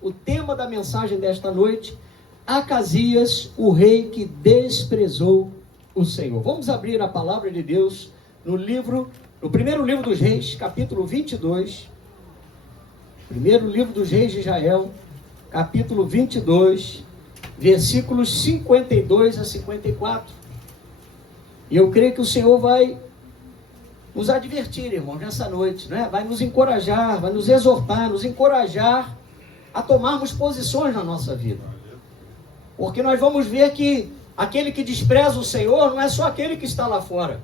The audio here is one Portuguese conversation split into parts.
o tema da mensagem desta noite: Acasias, o rei que desprezou o Senhor. Vamos abrir a palavra de Deus no primeiro livro dos Reis, capítulo 22. Primeiro livro dos Reis de Israel, capítulo 22, versículos 52 a 54. E eu creio que o Senhor vai nos advertir, irmãos, nessa noite, né? Vai nos encorajar, vai nos exortar, nos encorajar a tomarmos posições na nossa vida. Porque nós vamos ver que aquele que despreza o Senhor não é só aquele que está lá fora,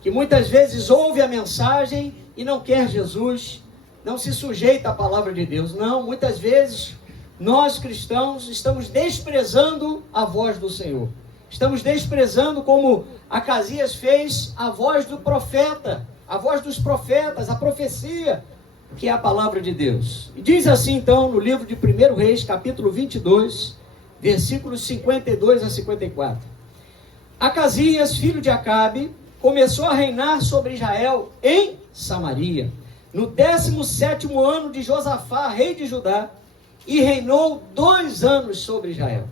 que muitas vezes ouve a mensagem e não quer Jesus, não se sujeita à palavra de Deus. Não, muitas vezes nós cristãos estamos desprezando a voz do Senhor. Estamos desprezando, como Acasias fez, a voz do profeta, a voz dos profetas, a profecia, que é a palavra de Deus. E diz assim então no livro de 1 Reis, capítulo 22, versículos 52 a 54. Acasias, filho de Acabe, começou a reinar sobre Israel em Samaria, no 17º ano de Josafá, rei de Judá, e reinou 2 anos sobre Israel.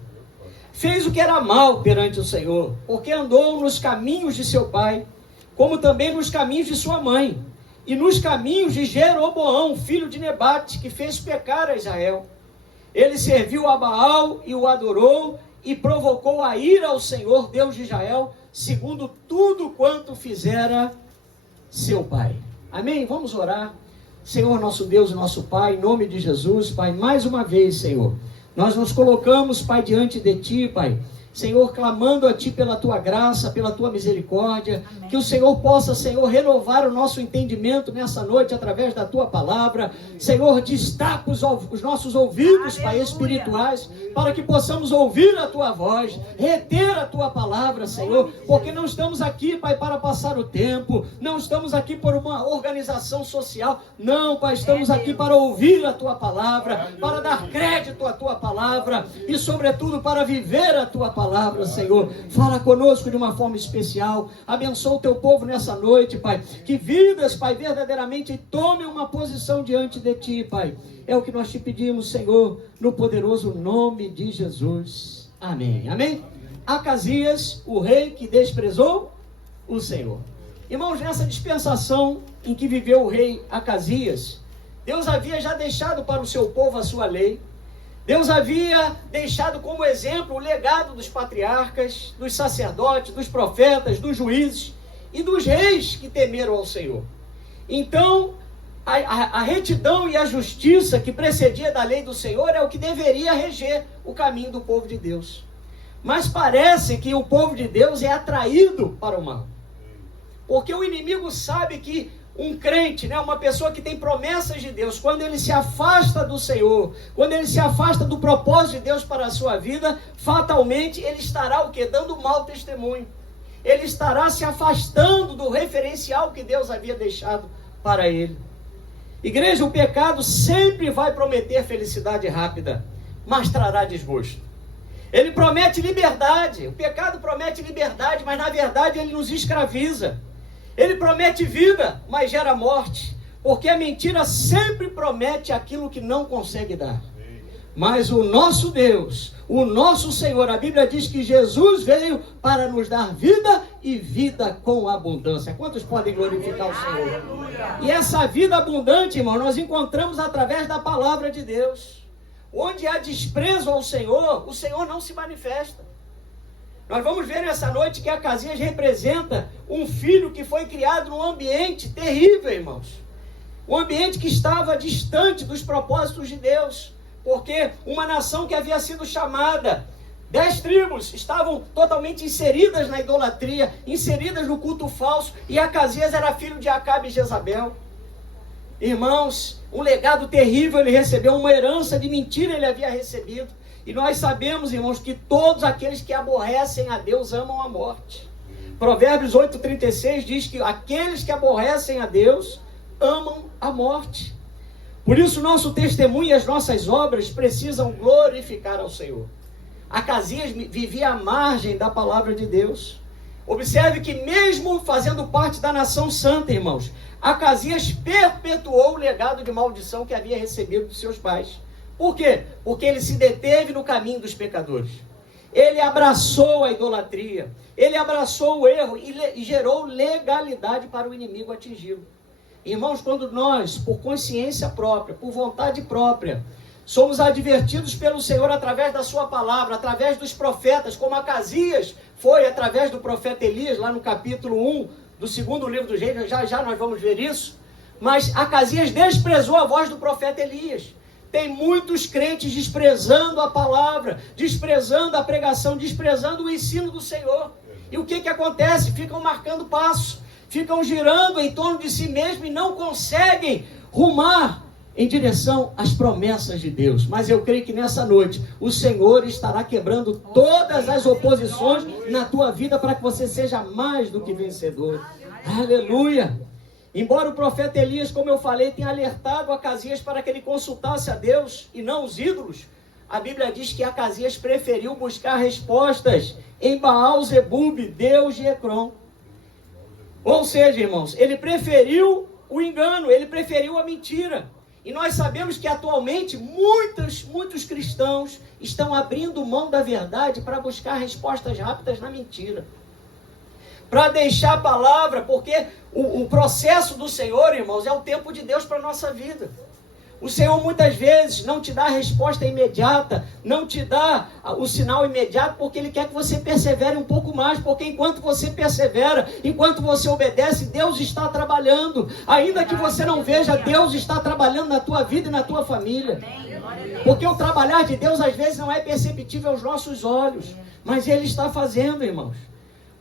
Fez o que era mal perante o Senhor, porque andou nos caminhos de seu pai, como também nos caminhos de sua mãe, e nos caminhos de Jeroboão, filho de Nebate, que fez pecar a Israel. Ele serviu a Baal e o adorou, e provocou a ira ao Senhor, Deus de Israel, segundo tudo quanto fizera seu pai. Amém? Vamos orar. Senhor, nosso Deus e nosso Pai, em nome de Jesus, Pai, mais uma vez, Senhor, nós nos colocamos, Pai, diante de Ti, Pai, Senhor, clamando a Ti pela Tua graça, pela Tua misericórdia. Amém. Que o Senhor possa, Senhor, renovar o nosso entendimento nessa noite através da Tua palavra. Senhor, destaca os nossos ouvidos, Pai, espirituais, para que possamos ouvir a Tua voz, reter a Tua palavra, Senhor, porque não estamos aqui, Pai, para passar o tempo, não estamos aqui por uma organização social, não, Pai, estamos aqui para ouvir a Tua palavra, para dar crédito à Tua palavra e, sobretudo, para viver a Tua palavra, Senhor. Fala conosco de uma forma especial, abençoa o Teu povo nessa noite, Pai, que vidas, Pai, verdadeiramente tomem uma posição diante de Ti, Pai. É o que nós Te pedimos, Senhor, no poderoso nome de Jesus. Amém. Amém? Acasias, o rei que desprezou o Senhor. Irmãos, nessa dispensação em que viveu o rei Acasias, Deus havia já deixado para o seu povo a sua lei. Deus havia deixado como exemplo o legado dos patriarcas, dos sacerdotes, dos profetas, dos juízes e dos reis que temeram ao Senhor. Então, a retidão e a justiça que precedia da lei do Senhor é o que deveria reger o caminho do povo de Deus. Mas parece que o povo de Deus é atraído para o mal. Porque o inimigo sabe que um crente, né, uma pessoa que tem promessas de Deus, quando ele se afasta do Senhor, quando ele se afasta do propósito de Deus para a sua vida, fatalmente ele estará o quê? Dando mau testemunho. Ele estará se afastando do referencial que Deus havia deixado para ele. Igreja, o pecado sempre vai prometer felicidade rápida, mas trará desgosto. Ele promete liberdade, o pecado promete liberdade, mas na verdade ele nos escraviza. Ele promete vida, mas gera morte, porque a mentira sempre promete aquilo que não consegue dar. Mas o nosso Deus, o nosso Senhor, a Bíblia diz que Jesus veio para nos dar vida e vida com abundância. Quantos podem glorificar o Senhor? E essa vida abundante, irmão, nós encontramos através da palavra de Deus. Onde há desprezo ao Senhor, o Senhor não se manifesta. Nós vamos ver nessa noite que Acasias representa um filho que foi criado num ambiente terrível, irmãos. Um ambiente que estava distante dos propósitos de Deus. Porque uma nação que havia sido chamada, 10 tribos, estavam totalmente inseridas na idolatria, inseridas no culto falso, e Acasias era filho de Acabe e Jezabel. Irmãos, um legado terrível ele recebeu, uma herança de mentira ele havia recebido. E nós sabemos, irmãos, que todos aqueles que aborrecem a Deus amam a morte. Provérbios 8,36 diz que aqueles que aborrecem a Deus amam a morte. Por isso, nosso testemunho e as nossas obras precisam glorificar ao Senhor. Acasias vivia à margem da palavra de Deus. Observe que mesmo fazendo parte da nação santa, irmãos, Acasias perpetuou o legado de maldição que havia recebido dos seus pais. Por quê? Porque ele se deteve no caminho dos pecadores. Ele abraçou a idolatria, ele abraçou o erro e gerou legalidade para o inimigo atingi-lo. Irmãos, quando nós, por consciência própria, por vontade própria, somos advertidos pelo Senhor através da sua palavra, através dos profetas, como Acasias foi através do profeta Elias, lá no capítulo 1 do segundo livro dos Reis, já nós vamos ver isso. Mas Acasias desprezou a voz do profeta Elias. Tem muitos crentes desprezando a palavra, desprezando a pregação, desprezando o ensino do Senhor. E o que acontece? Ficam marcando passo, ficam girando em torno de si mesmo e não conseguem rumar em direção às promessas de Deus. Mas eu creio que nessa noite o Senhor estará quebrando todas as oposições na tua vida para que você seja mais do que vencedor. Aleluia! Embora o profeta Elias, como eu falei, tenha alertado Acasias para que ele consultasse a Deus e não os ídolos, a Bíblia diz que Acasias preferiu buscar respostas em Baal-zebub, Deus de Ecrom. Ou seja, irmãos, ele preferiu o engano, ele preferiu a mentira. E nós sabemos que atualmente muitos cristãos estão abrindo mão da verdade para buscar respostas rápidas na mentira. Para deixar a palavra, porque o processo do Senhor, irmãos, é o tempo de Deus para a nossa vida. O Senhor muitas vezes não te dá a resposta imediata, não te dá o sinal imediato, porque Ele quer que você persevere um pouco mais, porque enquanto você persevera, enquanto você obedece, Deus está trabalhando. Ainda que você não veja, Deus está trabalhando na tua vida e na tua família. Porque o trabalhar de Deus às vezes não é perceptível aos nossos olhos, mas Ele está fazendo, irmãos.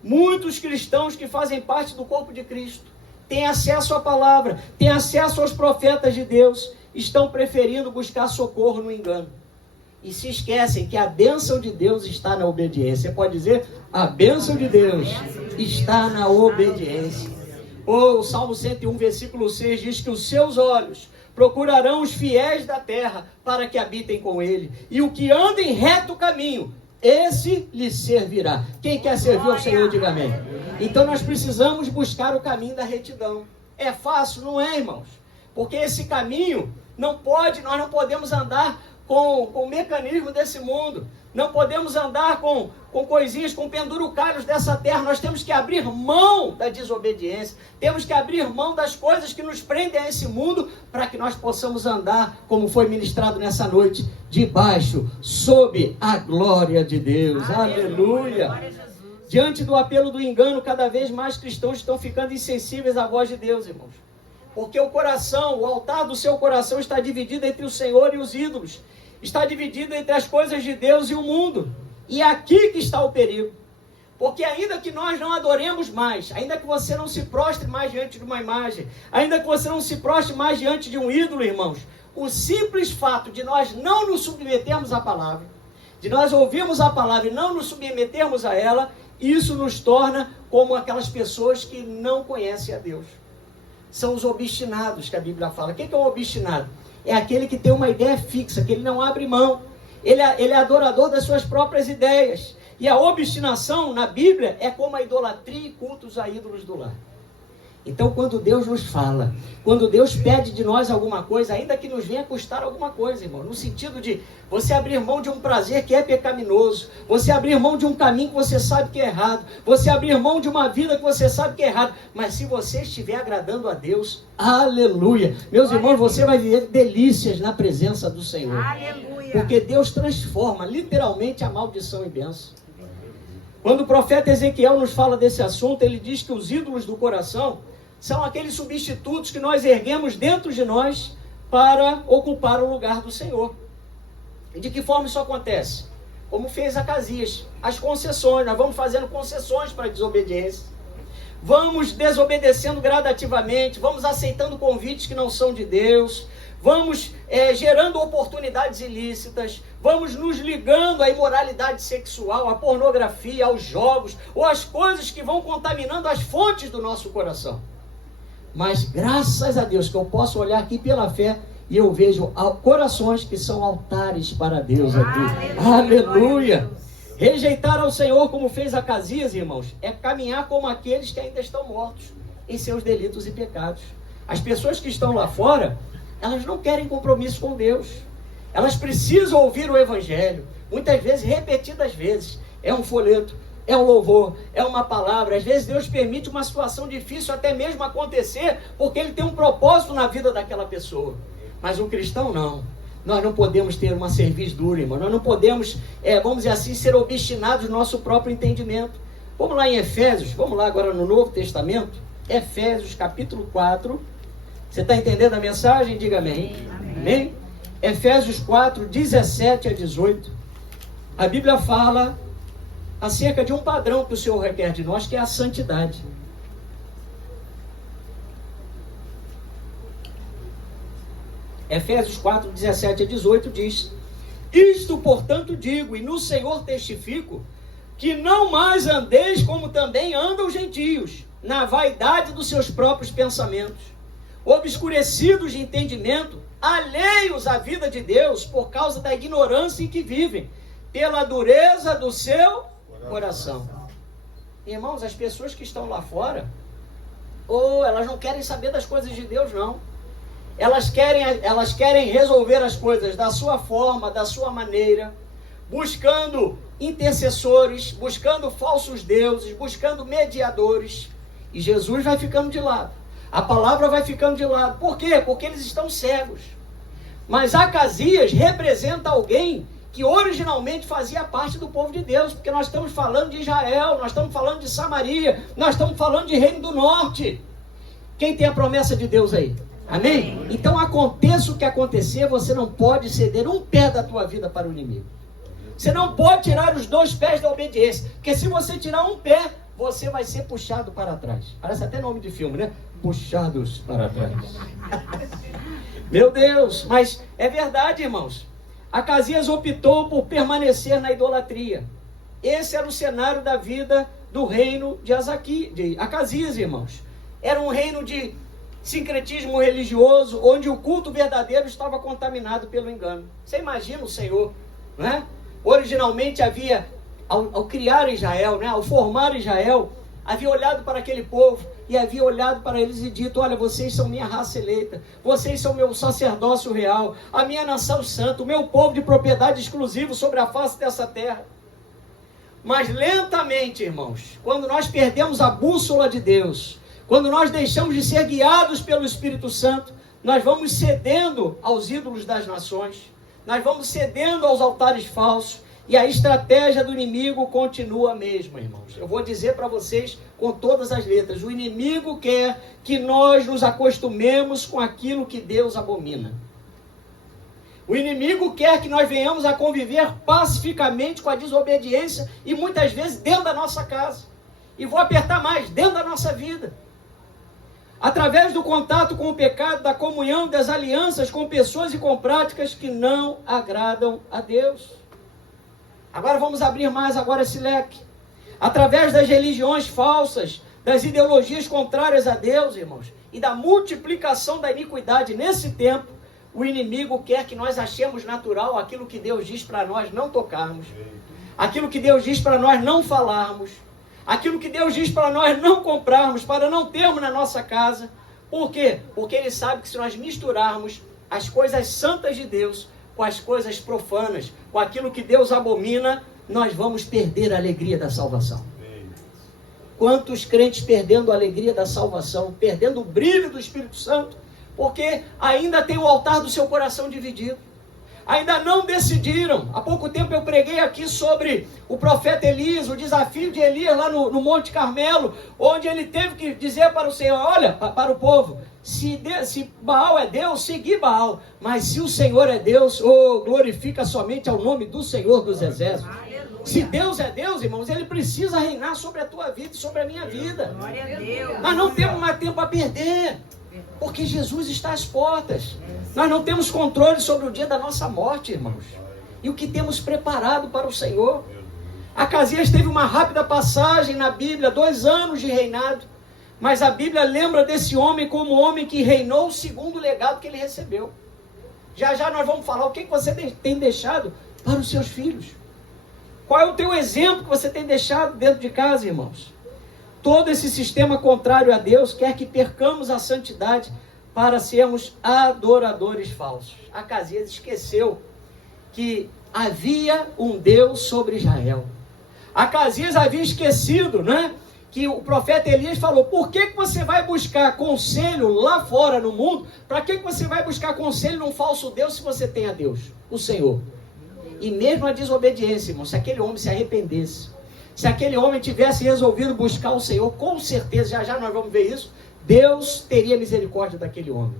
Muitos cristãos que fazem parte do corpo de Cristo têm acesso à palavra, têm acesso aos profetas de Deus, estão preferindo buscar socorro no engano. E se esquecem que a bênção de Deus está na obediência. Você pode dizer, a bênção de Deus está na obediência. O Salmo 101, versículo 6 diz que os seus olhos procurarão os fiéis da terra para que habitem com ele. E o que anda em reto caminho, esse lhe servirá. Quem quer servir ao Senhor, diga amém. Então nós precisamos buscar o caminho da retidão. É fácil? Não é, irmãos. Porque esse caminho nós não podemos andar com o mecanismo desse mundo. Não podemos andar com coisinhas, com pendurucalhos dessa terra. Nós temos que abrir mão da desobediência. Temos que abrir mão das coisas que nos prendem a esse mundo para que nós possamos andar, como foi ministrado nessa noite, debaixo, sob a glória de Deus. Aleluia! Diante do apelo do engano, cada vez mais cristãos estão ficando insensíveis à voz de Deus, irmãos. Porque o coração, o altar do seu coração está dividido entre o Senhor e os ídolos. Está dividido entre as coisas de Deus e o mundo. E é aqui que está o perigo. Porque ainda que nós não adoremos mais, ainda que você não se prostre mais diante de uma imagem, ainda que você não se prostre mais diante de um ídolo, irmãos, o simples fato de nós não nos submetermos à palavra, de nós ouvirmos a palavra e não nos submetermos a ela, isso nos torna como aquelas pessoas que não conhecem a Deus. São os obstinados que a Bíblia fala. Quem que é um obstinado? É aquele que tem uma ideia fixa, que ele não abre mão. Ele é adorador das suas próprias ideias. E a obstinação na Bíblia é como a idolatria e cultos a ídolos do lar. Então, quando Deus nos fala, quando Deus pede de nós alguma coisa, ainda que nos venha custar alguma coisa, irmão, no sentido de você abrir mão de um prazer que é pecaminoso, você abrir mão de um caminho que você sabe que é errado, você abrir mão de uma vida que você sabe que é errado, mas se você estiver agradando a Deus, aleluia, meus irmãos, você vai viver delícias na presença do Senhor, aleluia, porque Deus transforma literalmente a maldição em bênção. Quando o profeta Ezequiel nos fala desse assunto, ele diz que os ídolos do coração são aqueles substitutos que nós erguemos dentro de nós para ocupar o lugar do Senhor. E de que forma isso acontece? Como fez Acasias, as concessões. Nós vamos fazendo concessões para a desobediência. Vamos desobedecendo gradativamente, vamos aceitando convites que não são de Deus, vamos gerando oportunidades ilícitas, vamos nos ligando à imoralidade sexual, à pornografia, aos jogos, ou às coisas que vão contaminando as fontes do nosso coração. Mas graças a Deus que eu posso olhar aqui pela fé e eu vejo corações que são altares para Deus aqui. Aleluia! Rejeitar ao Senhor, como fez Acasias, irmãos, é caminhar como aqueles que ainda estão mortos em seus delitos e pecados. As pessoas que estão lá fora, elas não querem compromisso com Deus. Elas precisam ouvir o Evangelho, muitas vezes, repetidas vezes. É um folheto, é um louvor, é uma palavra. Às vezes Deus permite uma situação difícil até mesmo acontecer, porque Ele tem um propósito na vida daquela pessoa. Mas o cristão não. Nós não podemos ter uma cerviz dura, irmão. Nós não podemos, vamos dizer assim, ser obstinados no nosso próprio entendimento. Vamos lá em Efésios, vamos lá agora no Novo Testamento. Efésios capítulo 4. Você está entendendo a mensagem? Diga amém. Amém? Efésios 4, 17 a 18. A Bíblia fala acerca de um padrão que o Senhor requer de nós, que é a santidade. Efésios 4, 17 a 18 diz: Isto, portanto, digo, e no Senhor testifico, que não mais andeis como também andam os gentios, na vaidade dos seus próprios pensamentos, obscurecidos de entendimento, alheios à vida de Deus, por causa da ignorância em que vivem, pela dureza do seu coração. Irmãos, as pessoas que estão lá fora, elas não querem saber das coisas de Deus, não. Elas querem resolver as coisas da sua forma, da sua maneira, buscando intercessores, buscando falsos deuses, buscando mediadores. E Jesus vai ficando de lado. A palavra vai ficando de lado. Por quê? Porque eles estão cegos. Mas Acasias representa alguém que originalmente fazia parte do povo de Deus, porque nós estamos falando de Israel, nós estamos falando de Samaria, nós estamos falando de Reino do Norte. Quem tem a promessa de Deus aí? Amém? Então aconteça o que acontecer, você não pode ceder um pé da tua vida para o inimigo. Você não pode tirar os 2 pés da obediência, porque se você tirar um pé, você vai ser puxado para trás. Parece até nome de filme, né? Puxados para trás. Meu Deus, mas é verdade, irmãos. Acasias optou por permanecer na idolatria. Esse era o cenário da vida do reino de Acasias, irmãos. Era um reino de sincretismo religioso, onde o culto verdadeiro estava contaminado pelo engano. Você imagina o Senhor, né? Originalmente havia, ao criar Israel, né? Ao formar Israel, havia olhado para aquele povo e havia olhado para eles e dito: olha, vocês são minha raça eleita, vocês são meu sacerdócio real, a minha nação santa, o meu povo de propriedade exclusiva sobre a face dessa terra. Mas lentamente, irmãos, quando nós perdemos a bússola de Deus, quando nós deixamos de ser guiados pelo Espírito Santo, nós vamos cedendo aos ídolos das nações, nós vamos cedendo aos altares falsos, e a estratégia do inimigo continua a mesma, irmãos. Eu vou dizer para vocês com todas as letras: o inimigo quer que nós nos acostumemos com aquilo que Deus abomina. O inimigo quer que nós venhamos a conviver pacificamente com a desobediência, e muitas vezes dentro da nossa casa. E vou apertar mais, dentro da nossa vida. Através do contato com o pecado, da comunhão, das alianças com pessoas e com práticas que não agradam a Deus. Agora vamos abrir mais agora esse leque. Através das religiões falsas, das ideologias contrárias a Deus, irmãos, e da multiplicação da iniquidade nesse tempo, o inimigo quer que nós achemos natural aquilo que Deus diz para nós não tocarmos, aquilo que Deus diz para nós não falarmos, aquilo que Deus diz para nós não comprarmos, para não termos na nossa casa. Por quê? Porque Ele sabe que se nós misturarmos as coisas santas de Deus com as coisas profanas, com aquilo que Deus abomina, nós vamos perder a alegria da salvação. Quantos crentes perdendo a alegria da salvação, perdendo o brilho do Espírito Santo, porque ainda tem o altar do seu coração dividido. Ainda não decidiram. Há pouco tempo eu preguei aqui sobre o profeta Elias, o desafio de Elias lá no Monte Carmelo, onde ele teve que dizer para o Senhor: olha, para o povo, se Baal é Deus, segui Baal, mas se o Senhor é Deus, glorifica somente ao nome do Senhor dos Exércitos. Aleluia. Se Deus é Deus, irmãos, Ele precisa reinar sobre a tua vida e sobre a minha vida. Glória a Deus. Nós não temos mais tempo a perder, porque Jesus está às portas. Nós não temos controle sobre o dia da nossa morte, irmãos. E o que temos preparado para o Senhor. Acasias teve uma rápida passagem na Bíblia, 2 anos de reinado. Mas a Bíblia lembra desse homem como um homem que reinou segundo o legado que ele recebeu. Já já nós vamos falar o que você tem deixado para os seus filhos. Qual é o teu exemplo que você tem deixado dentro de casa, irmãos? Todo esse sistema contrário a Deus quer que percamos a santidade para sermos adoradores falsos. Acasias esqueceu que havia um Deus sobre Israel. Acasias havia esquecido, né? Que o profeta Elias falou: por que você vai buscar conselho lá fora no mundo? Para que você vai buscar conselho num falso Deus se você tem a Deus, o Senhor? E mesmo a desobediência, irmão, se aquele homem se arrependesse, se aquele homem tivesse resolvido buscar o Senhor, com certeza, já já nós vamos ver isso, Deus teria misericórdia daquele homem.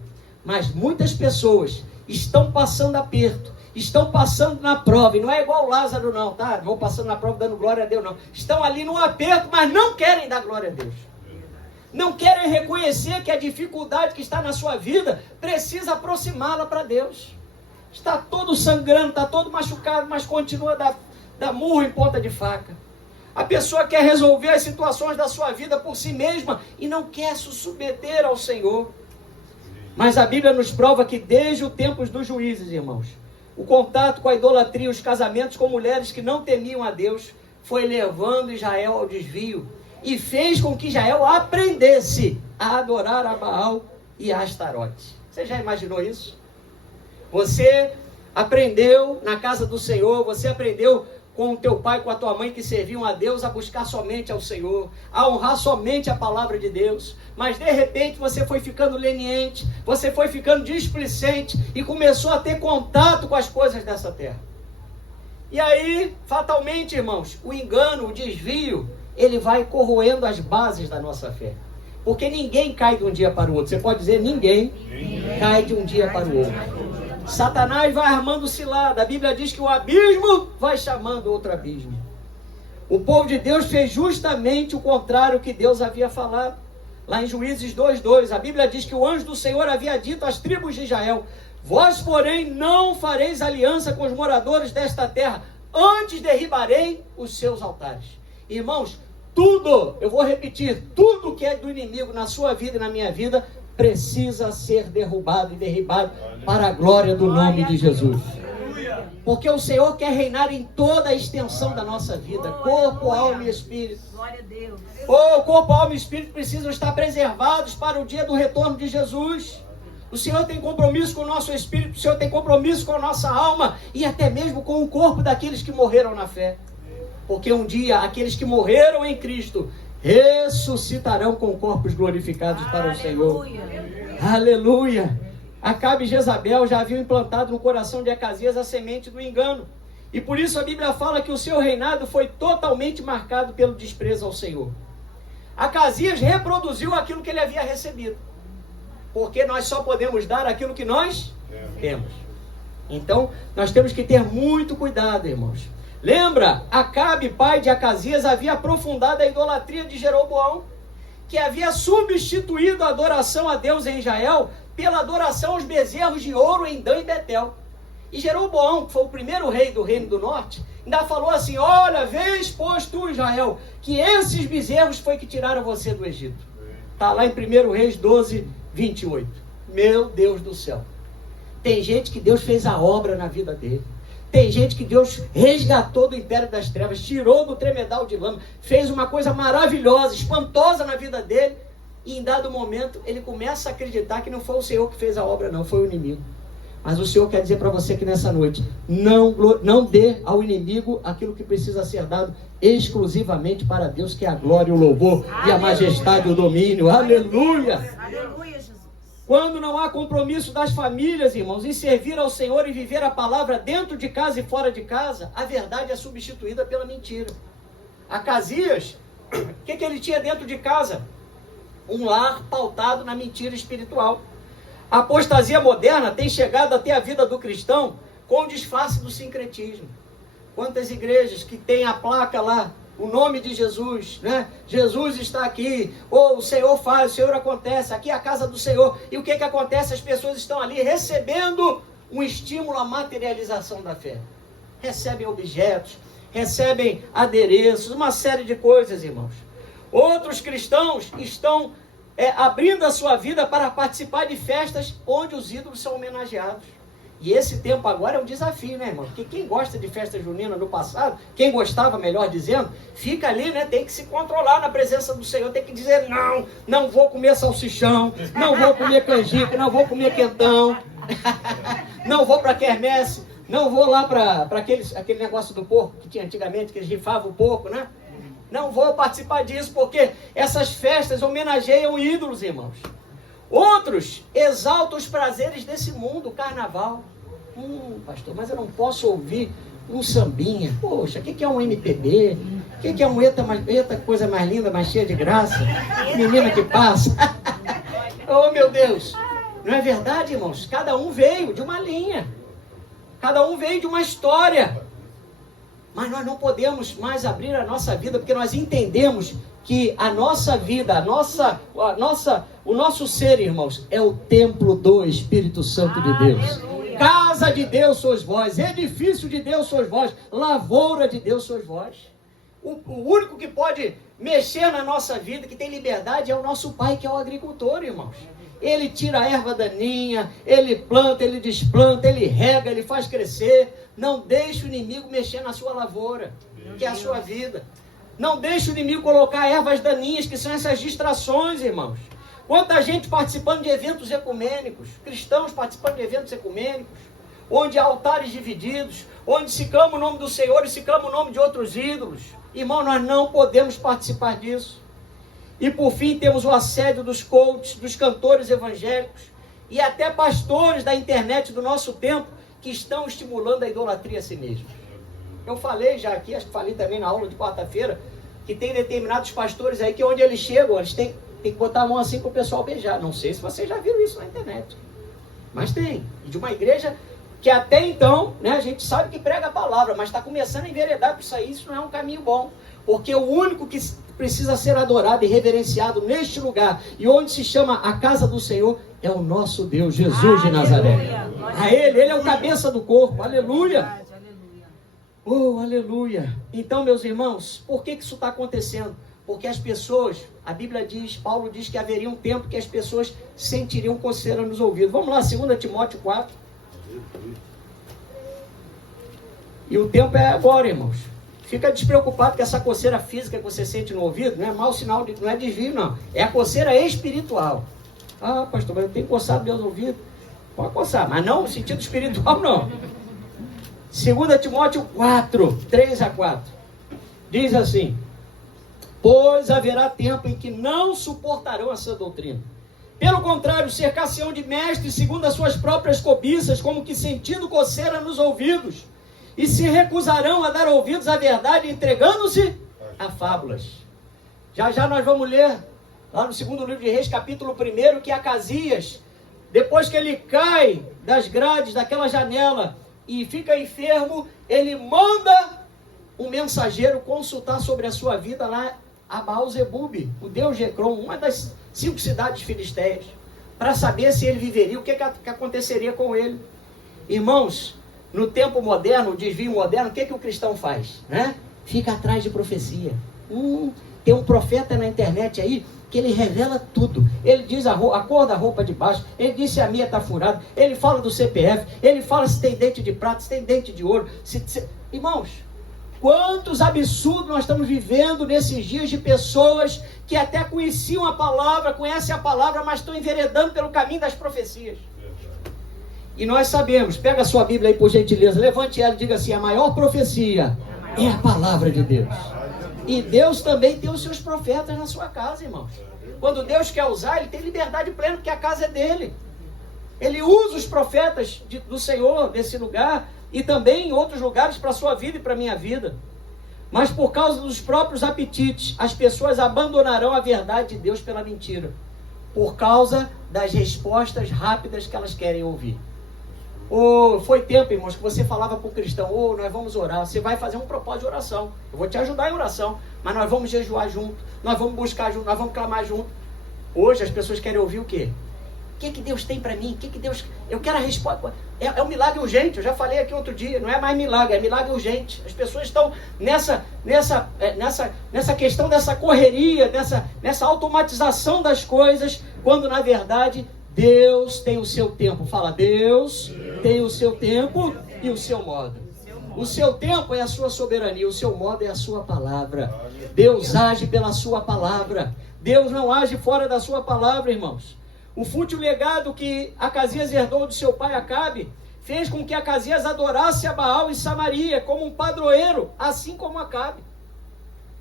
Mas muitas pessoas estão passando aperto, estão passando na prova, e não é igual Lázaro não, tá? Vão passando na prova dando glória a Deus não. Estão ali no aperto, mas não querem dar glória a Deus. Não querem reconhecer que a dificuldade que está na sua vida precisa aproximá-la para Deus. Está todo sangrando, está todo machucado, mas continua da murro em ponta de faca. A pessoa quer resolver as situações da sua vida por si mesma e não quer se submeter ao Senhor. Mas a Bíblia nos prova que desde o tempo dos juízes, irmãos, o contato com a idolatria, os casamentos com mulheres que não temiam a Deus, foi levando Israel ao desvio e fez com que Israel aprendesse a adorar a Baal e a Astarote. Você já imaginou isso? Você aprendeu na casa do Senhor, você aprendeu com o teu pai, com a tua mãe que serviam a Deus, a buscar somente ao Senhor, a honrar somente a palavra de Deus, mas de repente você foi ficando leniente, você foi ficando displicente e começou a ter contato com as coisas dessa terra. E aí, fatalmente, irmãos, o engano, o desvio, ele vai corroendo as bases da nossa fé. Porque ninguém cai de um dia para o outro. Você pode dizer, ninguém cai de um dia para o outro. Satanás vai armando cilada. A Bíblia diz que o abismo vai chamando outro abismo. O povo de Deus fez justamente o contrário que Deus havia falado. Lá em Juízes 2:2, a Bíblia diz que o anjo do Senhor havia dito às tribos de Israel: vós, porém, não fareis aliança com os moradores desta terra, antes derribarei os seus altares. Irmãos, tudo, eu vou repetir, tudo que é do inimigo na sua vida e na minha vida, precisa ser derrubado e derribado para a glória do nome de Jesus. Porque o Senhor quer reinar em toda a extensão da nossa vida, corpo, alma e espírito. Glória a Deus. O corpo, alma e espírito precisam estar preservados para o dia do retorno de Jesus. O Senhor tem compromisso com o nosso espírito, o Senhor tem compromisso com a nossa alma e até mesmo com o corpo daqueles que morreram na fé. Porque um dia aqueles que morreram em Cristo ressuscitarão com corpos glorificados para o Senhor. Aleluia! Acabe e Jezabel já haviam implantado no coração de Acasias a semente do engano. E por isso a Bíblia fala que o seu reinado foi totalmente marcado pelo desprezo ao Senhor. Acasias reproduziu aquilo que ele havia recebido. Porque nós só podemos dar aquilo que nós temos. Então, nós temos que ter muito cuidado, irmãos. Lembra? Acabe, pai de Acasias, havia aprofundado a idolatria de Jeroboão, que havia substituído a adoração a Deus em Israel pela adoração aos bezerros de ouro em Dan e Betel. E Jeroboão, que foi o primeiro rei do reino do norte, ainda falou assim: olha, vês, pois tu, Israel, que esses bezerros foi que tiraram você do Egito. Está lá em 1 Reis 12:28. Meu Deus do céu. Tem gente que Deus fez a obra na vida dele. Tem gente que Deus resgatou do império das trevas, tirou do tremedal de lama, fez uma coisa maravilhosa, espantosa na vida dele, e em dado momento ele começa a acreditar que não foi o Senhor que fez a obra, não, foi o inimigo. Mas o Senhor quer dizer para você que nessa noite, não dê ao inimigo aquilo que precisa ser dado exclusivamente para Deus, que é a glória, o louvor e a majestade, o domínio. Aleluia! Aleluia, Jesus. Quando não há compromisso das famílias, irmãos, em servir ao Senhor e viver a palavra dentro de casa e fora de casa, a verdade é substituída pela mentira. Acasias, o que ele tinha dentro de casa? Um lar pautado na mentira espiritual. A apostasia moderna tem chegado até a vida do cristão com o disfarce do sincretismo. Quantas igrejas que tem a placa lá, o nome de Jesus, né? Jesus está aqui, ou o Senhor faz, o Senhor acontece, aqui é a casa do Senhor. E o que acontece? As pessoas estão ali recebendo um estímulo à materialização da fé. Recebem objetos, recebem adereços, uma série de coisas, irmãos. Outros cristãos estão abrindo a sua vida para participar de festas onde os ídolos são homenageados. E esse tempo agora é um desafio, né, irmão? Porque quem gosta de festa junina no passado, quem gostava, melhor dizendo, fica ali, né? Tem que se controlar na presença do Senhor, tem que dizer: não vou comer salsichão, não vou comer canjica, não vou comer quentão, não vou para quermesse. Não vou lá para aquele negócio do porco que tinha antigamente, que eles rifavam o porco, né? Não vou participar disso, porque essas festas homenageiam ídolos, irmãos. Outros exaltam os prazeres desse mundo, carnaval. Pastor, mas eu não posso ouvir um sambinha. Poxa, o que é um MPB? O que é um eita, coisa mais linda, mais cheia de graça? Menina que passa. Oh, meu Deus. Não é verdade, irmãos? Cada um veio de uma linha. Cada um veio de uma história. Mas nós não podemos mais abrir a nossa vida, porque nós entendemos que a nossa vida, o nosso ser, irmãos, é o templo do Espírito Santo de Deus. Casa de Deus sois vós, edifício de Deus sois vós, lavoura de Deus sois vós. O único que pode mexer na nossa vida, que tem liberdade, é o nosso Pai, que é o agricultor, irmãos. Ele tira a erva daninha, ele planta, ele desplanta, ele rega, ele faz crescer. Não deixe o inimigo mexer na sua lavoura, que é a sua vida. Não deixe o inimigo colocar ervas daninhas, que são essas distrações, irmãos. Quanta gente participando de eventos ecumênicos, cristãos participando de eventos ecumênicos, onde há altares divididos, onde se clama o nome do Senhor e se clama o nome de outros ídolos. Irmão, nós não podemos participar disso. E por fim temos o assédio dos coaches, dos cantores evangélicos e até pastores da internet do nosso tempo que estão estimulando a idolatria a si mesmos. Eu falei já aqui, acho que falei também na aula de quarta-feira, que tem determinados pastores aí que onde eles chegam, eles têm que botar a mão assim para o pessoal beijar. Não sei se vocês já viram isso na internet, mas tem. E de uma igreja que até então, né, a gente sabe que prega a palavra, mas está começando a enveredar para isso aí. Isso não é um caminho bom, porque o único que precisa ser adorado e reverenciado neste lugar, e onde se chama a casa do Senhor, é o nosso Deus, Jesus de Nazaré. A Ele é o cabeça do corpo, aleluia. Oh, aleluia. Então, meus irmãos, por que isso está acontecendo? Porque as pessoas, a Bíblia diz, Paulo diz que haveria um tempo que as pessoas sentiriam coceira nos ouvidos. Vamos lá, 2 Timóteo 4. E o tempo é agora, irmãos. Fica despreocupado com essa coceira física que você sente no ouvido, não é mau sinal, não é desvio, não. É a coceira espiritual. Ah, pastor, mas eu tenho coçado meus ouvidos. Pode coçar, mas não no sentido espiritual, não. 2 Timóteo 4, 3 a 4. Diz assim: pois haverá tempo em que não suportarão essa doutrina. Pelo contrário, cercar-se-ão de mestres segundo as suas próprias cobiças, como que sentindo coceira nos ouvidos, e se recusarão a dar ouvidos à verdade, entregando-se a fábulas. Já já nós vamos ler, lá no 2º livro de Reis, capítulo 1, que Acasias, depois que ele cai das grades daquela janela e fica enfermo, ele manda um mensageiro consultar sobre a sua vida lá a Baal-Zebub, o deus de Ecrom, uma das 5 cidades filisteias, para saber se ele viveria, o que aconteceria com ele. Irmãos, no tempo moderno, o desvio moderno, o que o cristão faz? Né? Fica atrás de profecia. Tem um profeta na internet aí que ele revela tudo. Ele diz a cor da roupa de baixo, ele diz se a meia está furada, ele fala do CPF, ele fala se tem dente de prata, se tem dente de ouro. Irmãos, quantos absurdos nós estamos vivendo nesses dias de pessoas que até conheciam a palavra, conhecem a palavra, mas estão enveredando pelo caminho das profecias. E nós sabemos, pega a sua Bíblia aí por gentileza, levante ela e diga assim: a maior profecia é a palavra de Deus. E Deus também tem os seus profetas na sua casa, irmãos. Quando Deus quer usar, Ele tem liberdade plena, porque a casa é dele. Ele usa os profetas do Senhor nesse lugar e também em outros lugares para a sua vida e para a minha vida. Mas por causa dos próprios apetites, as pessoas abandonarão a verdade de Deus pela mentira, por causa das respostas rápidas que elas querem ouvir. Foi tempo, irmãos, que você falava para o cristão: nós vamos orar, você vai fazer um propósito de oração, eu vou te ajudar em oração, mas nós vamos jejuar junto, nós vamos buscar junto, nós vamos clamar junto. Hoje as pessoas querem ouvir o quê? O que Deus tem para mim? Eu quero a resposta. É um milagre urgente. Eu já falei aqui outro dia. Não é mais milagre, é milagre urgente. As pessoas estão nessa questão dessa correria, nessa automatização das coisas, quando na verdade Deus tem o seu tempo. Fala: Deus tem o seu tempo e o seu modo. O seu tempo é a sua soberania, o seu modo é a sua palavra. Deus age pela sua palavra. Deus não age fora da sua palavra, irmãos. O fútil legado que Acasias herdou do seu pai Acabe fez com que Acasias adorasse a Baal em Samaria como um padroeiro, assim como Acabe.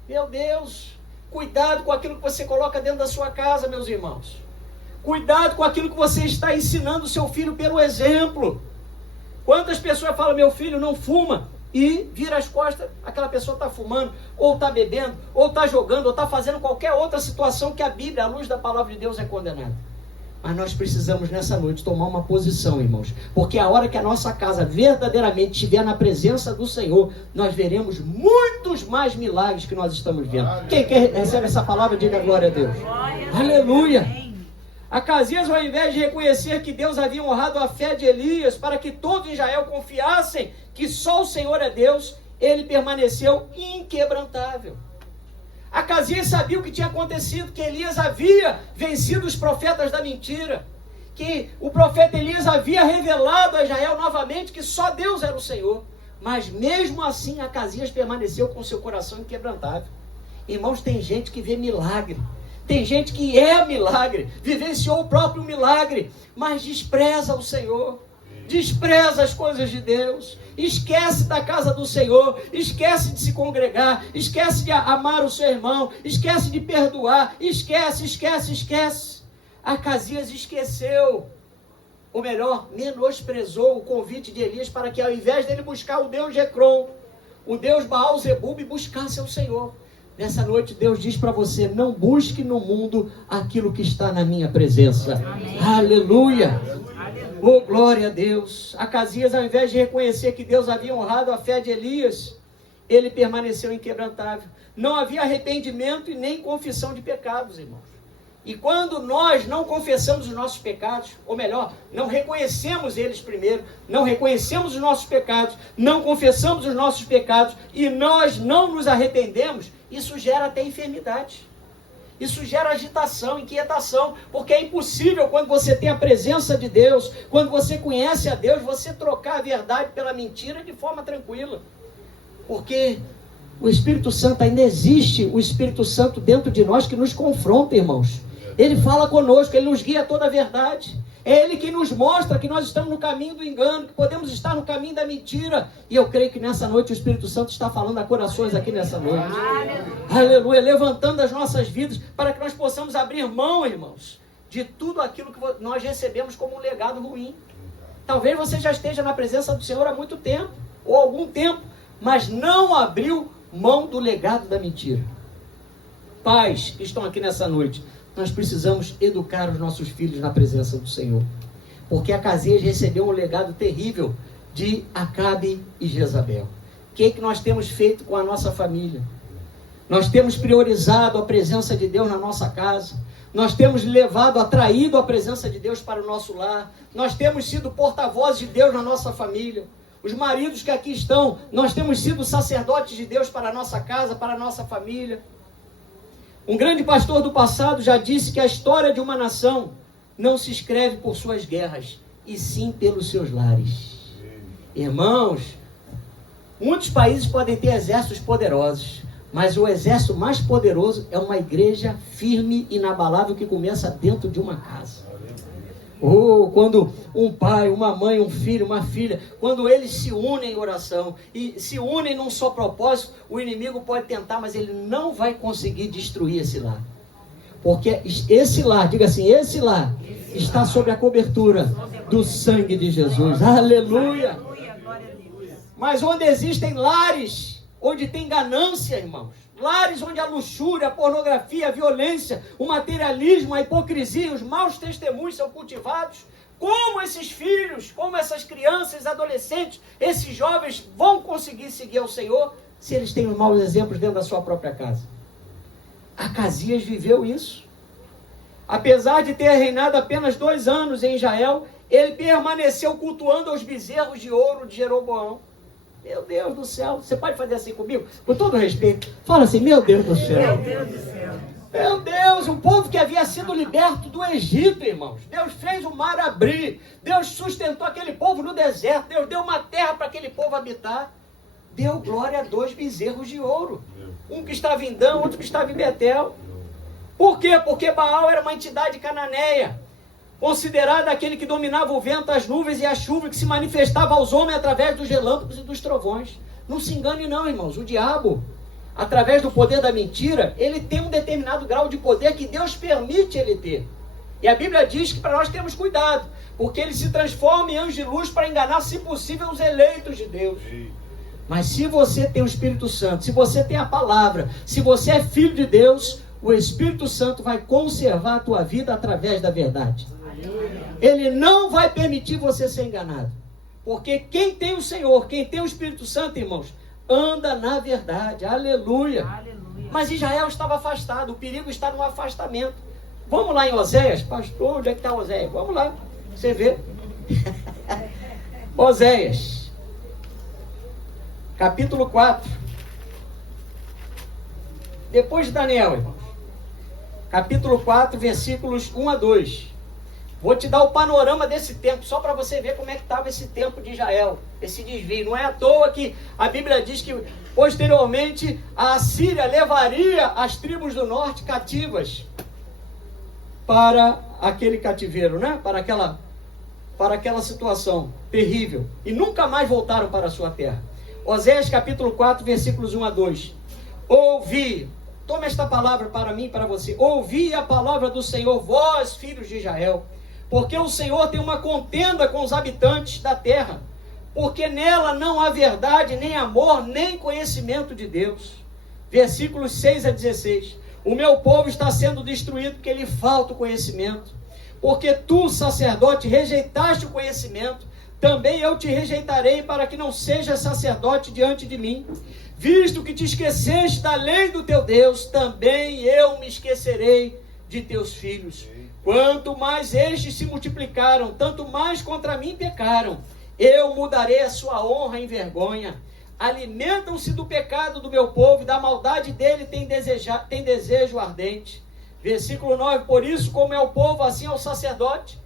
Meu Deus, cuidado com aquilo que você coloca dentro da sua casa, meus irmãos. Cuidado com aquilo que você está ensinando o seu filho pelo exemplo. Quantas pessoas falam, meu filho não fuma, e vira as costas, aquela pessoa está fumando, ou está bebendo, ou está jogando, ou está fazendo qualquer outra situação que a Bíblia, à luz da palavra de Deus, é condenada. Mas nós precisamos nessa noite tomar uma posição, irmãos, porque a hora que a nossa casa verdadeiramente estiver na presença do Senhor, nós veremos muitos mais milagres que nós estamos vendo. Quem recebe essa palavra, diga glória a Deus. Aleluia. Acasias, ao invés de reconhecer que Deus havia honrado a fé de Elias para que todos em Israel confiassem que só o Senhor é Deus, ele permaneceu inquebrantável. Acasias sabia o que tinha acontecido, que Elias havia vencido os profetas da mentira, que o profeta Elias havia revelado a Israel novamente que só Deus era o Senhor. Mas mesmo assim Acasias permaneceu com seu coração inquebrantável. Irmãos, tem gente que vê milagre, tem gente que é milagre, vivenciou o próprio milagre, mas despreza o Senhor, despreza as coisas de Deus, esquece da casa do Senhor, esquece de se congregar, esquece de amar o seu irmão, esquece de perdoar, esquece. Acasias esqueceu, ou melhor, menosprezou o convite de Elias para que ao invés dele buscar o Deus de Ecrom, o Deus Baal-zebub, buscasse ao Senhor. Nessa noite Deus diz para você, não busque no mundo aquilo que está na minha presença. Amém. Aleluia. Oh, glória a Deus. Acasias, ao invés de reconhecer que Deus havia honrado a fé de Elias, ele permaneceu inquebrantável. Não havia arrependimento e nem confissão de pecados, irmãos. E quando nós não confessamos os nossos pecados, ou melhor, não reconhecemos eles primeiro, não reconhecemos os nossos pecados, não confessamos os nossos pecados e nós não nos arrependemos, isso gera até enfermidade. Isso gera agitação, inquietação, porque é impossível quando você tem a presença de Deus, quando você conhece a Deus, você trocar a verdade pela mentira de forma tranquila. Porque o Espírito Santo, ainda existe o Espírito Santo dentro de nós que nos confronta, irmãos. Ele fala conosco, ele nos guia a toda a verdade. É ele que nos mostra que nós estamos no caminho do engano, que podemos estar no caminho da mentira. E eu creio que nessa noite o Espírito Santo está falando a corações aqui nessa noite. Aleluia, levantando as nossas vidas para que nós possamos abrir mão, irmãos, de tudo aquilo que nós recebemos como um legado ruim. Talvez você já esteja na presença do Senhor há muito tempo, ou algum tempo, mas não abriu mão do legado da mentira. Pais que estão aqui nessa noite, nós precisamos educar os nossos filhos na presença do Senhor. Porque Acasias recebeu um legado terrível de Acabe e Jezabel. O que nós temos feito com a nossa família? Nós temos priorizado a presença de Deus na nossa casa. Nós temos atraído a presença de Deus para o nosso lar. Nós temos sido porta-vozes de Deus na nossa família. Os maridos que aqui estão, nós temos sido sacerdotes de Deus para a nossa casa, para a nossa família. Um grande pastor do passado já disse que a história de uma nação não se escreve por suas guerras, e sim pelos seus lares. Irmãos, muitos países podem ter exércitos poderosos, mas o exército mais poderoso é uma igreja firme e inabalável que começa dentro de uma casa. Ou quando um pai, uma mãe, um filho, uma filha, quando eles se unem em oração e se unem num só propósito, o inimigo pode tentar, mas ele não vai conseguir destruir esse lar. Porque esse lar, diga assim, esse lar está sob a cobertura do sangue de Jesus. Aleluia! Mas onde existem lares, onde tem ganância, irmãos, lares onde a luxúria, a pornografia, a violência, o materialismo, a hipocrisia, os maus testemunhos são cultivados, como esses filhos, como essas crianças, adolescentes, esses jovens vão conseguir seguir ao Senhor se eles têm os maus exemplos dentro da sua própria casa? Acasias viveu isso. Apesar de ter reinado apenas 2 anos em Israel, ele permaneceu cultuando os bezerros de ouro de Jeroboão. Meu Deus do céu, você pode fazer assim comigo? Com todo respeito, fala assim, meu Deus do céu. Meu Deus do céu. Meu Deus, um povo que havia sido liberto do Egito, irmãos. Deus fez o mar abrir, Deus sustentou aquele povo no deserto, Deus deu uma terra para aquele povo habitar. Deu glória a 2 bezerros de ouro. Um que estava em Dan, outro que estava em Betel. Por quê? Porque Baal era uma entidade cananeia. considerado aquele que dominava o vento, as nuvens e a chuva, que se manifestava aos homens através dos relâmpagos e dos trovões. Não se engane não, irmãos, o diabo, através do poder da mentira, ele tem um determinado grau de poder que Deus permite ele ter. E a Bíblia diz que para nós temos cuidado, porque ele se transforma em anjo de luz para enganar, se possível, os eleitos de Deus. Mas se você tem o Espírito Santo, se você tem a palavra, se você é filho de Deus, o Espírito Santo vai conservar a tua vida através da verdade. Ele não vai permitir você ser enganado. Porque quem tem o Senhor, quem tem o Espírito Santo, irmãos, anda na verdade. Aleluia. Aleluia. Mas Israel estava afastado. O perigo está no afastamento. Vamos lá em Oséias. Pastor, onde é que está Oséias? Vamos lá. Você vê. Oséias. Capítulo 4. Depois de Daniel, irmãos. Capítulo 4, versículos 1 a 2. Vou te dar o panorama desse tempo, só para você ver como é que estava esse tempo de Israel, esse desvio. Não é à toa que a Bíblia diz que, posteriormente, a Assíria levaria as tribos do norte cativas para aquele cativeiro, né? Para aquela situação terrível. E nunca mais voltaram para a sua terra. Oséias capítulo 4, versículos 1 a 2. Ouvi, toma esta palavra para mim e para você. Ouvi a palavra do Senhor, vós, filhos de Israel. Porque o Senhor tem uma contenda com os habitantes da terra, porque nela não há verdade, nem amor, nem conhecimento de Deus. Versículos 6 a 16. O meu povo está sendo destruído porque lhe falta o conhecimento. Porque tu, sacerdote, rejeitaste o conhecimento, também eu te rejeitarei para que não sejas sacerdote diante de mim. Visto que te esqueceste da lei do teu Deus, também eu me esquecerei de teus filhos. Quanto mais estes se multiplicaram, tanto mais contra mim pecaram. Eu mudarei a sua honra em vergonha. Alimentam-se do pecado do meu povo, e da maldade dele tem desejo ardente. Versículo 9. Por isso, como é o povo, assim é o sacerdote.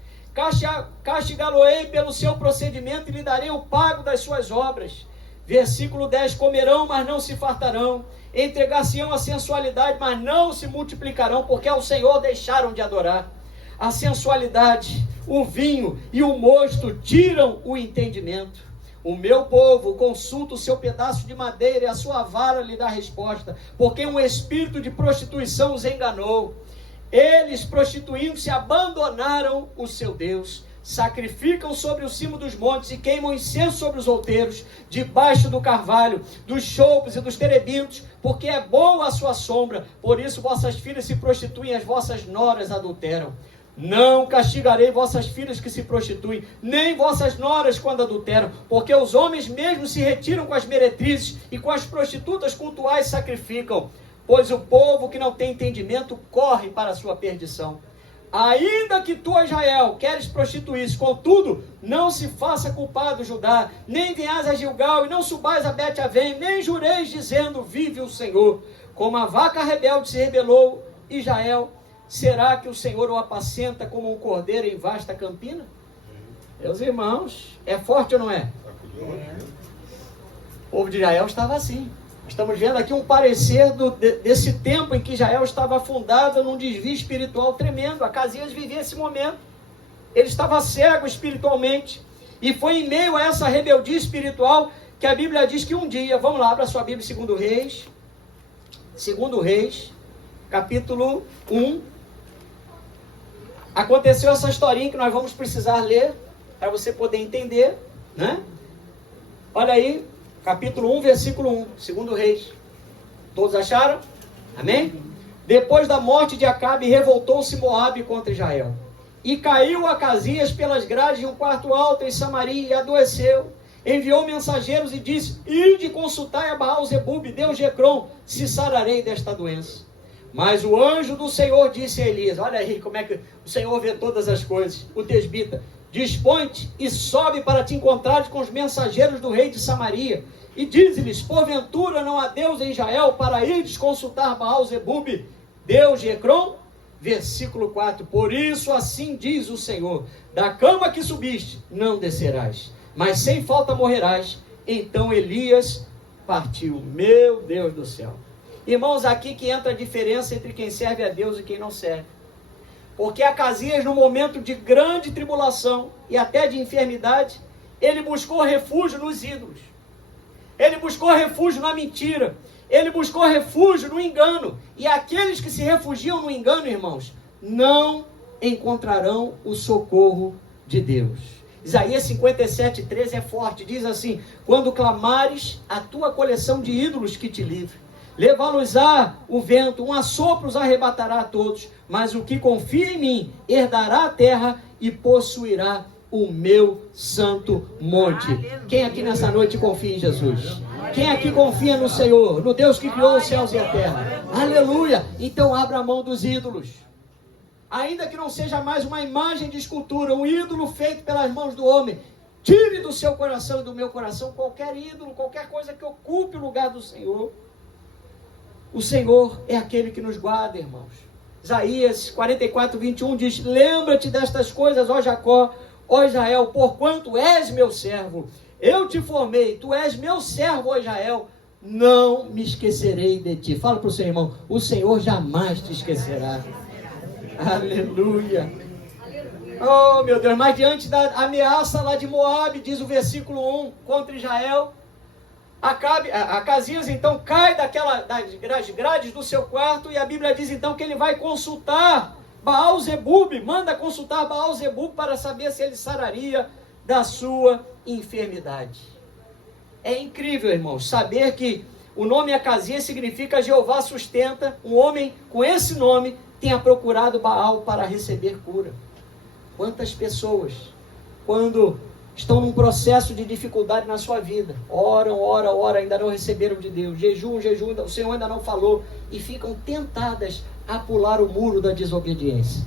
Castigá-lo-ei pelo seu procedimento e lhe darei o pago das suas obras. Versículo 10. Comerão, mas não se fartarão. Entregar-se-ão a sensualidade, mas não se multiplicarão, porque ao Senhor deixaram de adorar. A sensualidade, o vinho e o mosto tiram o entendimento. O meu povo consulta o seu pedaço de madeira e a sua vara lhe dá resposta, porque um espírito de prostituição os enganou. Eles, prostituindo-se, abandonaram o seu Deus. Sacrificam sobre o cimo dos montes e queimam incenso sobre os outeiros, debaixo do carvalho, dos choupos e dos terebintos, porque é boa a sua sombra. Por isso vossas filhas se prostituem, as vossas noras adulteram. Não castigarei vossas filhas que se prostituem, nem vossas noras quando adulteram, porque os homens mesmo se retiram com as meretrizes e com as prostitutas cultuais sacrificam, pois o povo que não tem entendimento corre para a sua perdição. Ainda que tu, Israel, queres prostituir-se, contudo, não se faça culpado, Judá, nem venhas a Gilgal, e não subais a Bet-Avém, nem jureis, dizendo, vive o Senhor. Como a vaca rebelde se rebelou, Israel, será que o Senhor o apacenta como um cordeiro em vasta campina? Meus irmãos, é forte ou não é? O povo de Israel estava assim. Estamos vendo aqui um parecer desse tempo em que Israel estava afundado num desvio espiritual tremendo. Acasias vivia esse momento. Ele estava cego espiritualmente. E foi em meio a essa rebeldia espiritual que a Bíblia diz que um dia, vamos lá, abra sua Bíblia, 2 Reis, capítulo 1. Aconteceu essa historinha que nós vamos precisar ler para você poder entender, né? Olha aí, capítulo 1, versículo 1, 2 Reis. Todos acharam? Amém? Depois da morte de Acabe, revoltou-se Moabe contra Israel. E caiu Acasias pelas grades de um quarto alto em Samaria e adoeceu. Enviou mensageiros e disse, ide consultai a Baal-Zebub, Deus de Ecrom, se sararei desta doença. Mas o anjo do Senhor disse a Elias, olha aí como é que o Senhor vê todas as coisas, o tesbita, dispõe-te e sobe para te encontrar com os mensageiros do rei de Samaria, e diz-lhes, porventura não há Deus em Israel para ires consultar Baal-Zebub, Deus de Ecrom? Versículo 4, por isso assim diz o Senhor, da cama que subiste não descerás, mas sem falta morrerás. Então Elias partiu. Meu Deus do céu. Irmãos, aqui que entra a diferença entre quem serve a Deus e quem não serve. Porque Acasias, no momento de grande tribulação e até de enfermidade, ele buscou refúgio nos ídolos. Ele buscou refúgio na mentira. Ele buscou refúgio no engano. E aqueles que se refugiam no engano, irmãos, não encontrarão o socorro de Deus. Isaías 57:13 é forte, diz assim: quando clamares, a tua coleção de ídolos que te livre. Levá-los-á o vento, um assopro os arrebatará a todos, mas o que confia em mim herdará a terra e possuirá o meu santo monte. Quem aqui nessa noite confia em Jesus? Quem aqui confia no Senhor, no Deus que criou os céus e a terra? Aleluia! Então abra a mão dos ídolos. Ainda que não seja mais uma imagem de escultura, um ídolo feito pelas mãos do homem, tire do seu coração e do meu coração qualquer ídolo, qualquer coisa que ocupe o lugar do Senhor. O Senhor é aquele que nos guarda, irmãos. Isaías 44:21 diz: lembra-te destas coisas, ó Jacó, ó Israel, porquanto és meu servo. Eu te formei, tu és meu servo, ó Israel. Não me esquecerei de ti. Fala para o seu irmão: o Senhor jamais te esquecerá. Aleluia. Oh, meu Deus, mas diante da ameaça lá de Moabe, diz o versículo 1, contra Israel, Acasias então cai das grades do seu quarto, e a Bíblia diz então que ele vai consultar Baal-zebub, manda consultar Baal-zebub para saber se ele sararia da sua enfermidade. É incrível, irmãos, saber que o nome Acasias significa Jeová sustenta. Um homem com esse nome tenha procurado Baal para receber cura. Quantas pessoas, quando estão num processo de dificuldade na sua vida, oram, ainda não receberam de Deus, jejum, o Senhor ainda não falou, e ficam tentadas a pular o muro da desobediência,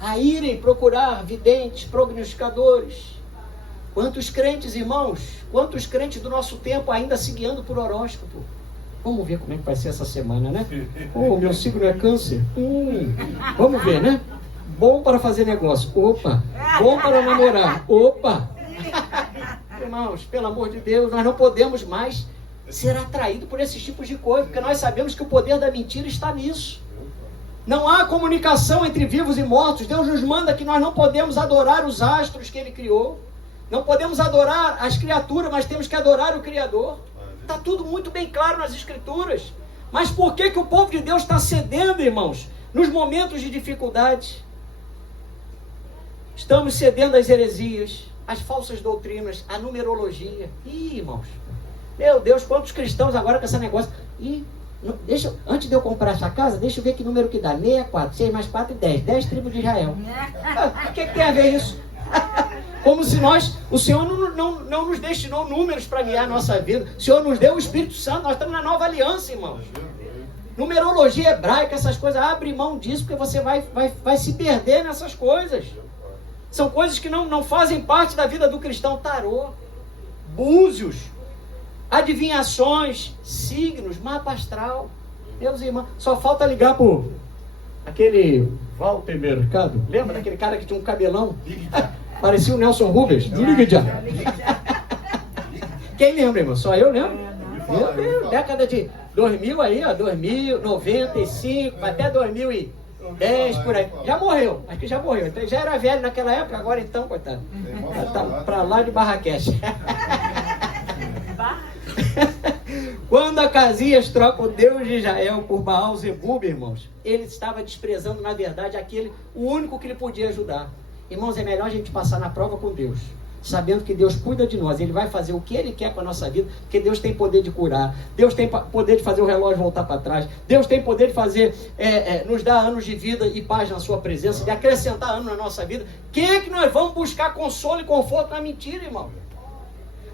a irem procurar videntes, prognosticadores. Quantos crentes, irmãos, quantos crentes do nosso tempo ainda se guiando por horóscopo? Vamos ver como é que vai ser essa semana, né? Oh, meu signo é câncer. Vamos ver, né? Bom para fazer negócio. Opa! Bom para namorar. Opa! Irmãos, pelo amor de Deus, nós não podemos mais ser atraídos por esses tipos de coisa, porque nós sabemos que o poder da mentira está nisso. Não há comunicação entre vivos e mortos. Deus nos manda que nós não podemos adorar os astros que Ele criou. Não podemos adorar as criaturas, mas temos que adorar o Criador. Está tudo muito bem claro nas Escrituras. Mas por que o povo de Deus está cedendo, irmãos, nos momentos de dificuldade? Estamos cedendo às heresias, às falsas doutrinas, à numerologia. Ih, irmãos, meu Deus, quantos cristãos agora com esse negócio? Antes de eu comprar essa casa, deixa eu ver que número que dá. 64, 6 mais 4 e 10. 10 tribos de Israel. O que tem a ver isso? Como se o Senhor não nos destinou números para guiar a nossa vida. O Senhor nos deu o Espírito Santo. Nós estamos na nova aliança, irmãos. Numerologia hebraica, essas coisas, abre mão disso, porque você vai se perder nessas coisas. São coisas que não fazem parte da vida do cristão. Tarô, búzios, adivinhações, signos, mapa astral. Meus irmãos, só falta ligar para aquele Walter Mercado. Lembra daquele cara que tinha um cabelão? Parecia o Nelson Rubens. Liga já. Quem lembra, irmão? Só eu lembro. Meu Deus, década de 2000 aí, ó, 2000, 95, até 2010, por aí. Já morreu, acho que já morreu. Então, já era velho naquela época, agora então, coitado. Tá pra lá de Barraquete. Quando Acasias troca o Deus de Israel por Baal-zebub, irmãos, ele estava desprezando, na verdade, o único que lhe podia ajudar. Irmãos, é melhor a gente passar na prova com Deus, sabendo que Deus cuida de nós. Ele vai fazer o que Ele quer com a nossa vida, porque Deus tem poder de curar, Deus tem poder de fazer o relógio voltar para trás, Deus tem poder de fazer, nos dar anos de vida e paz na sua presença, de acrescentar anos na nossa vida. Quem é que nós vamos buscar consolo e conforto na mentira, irmão?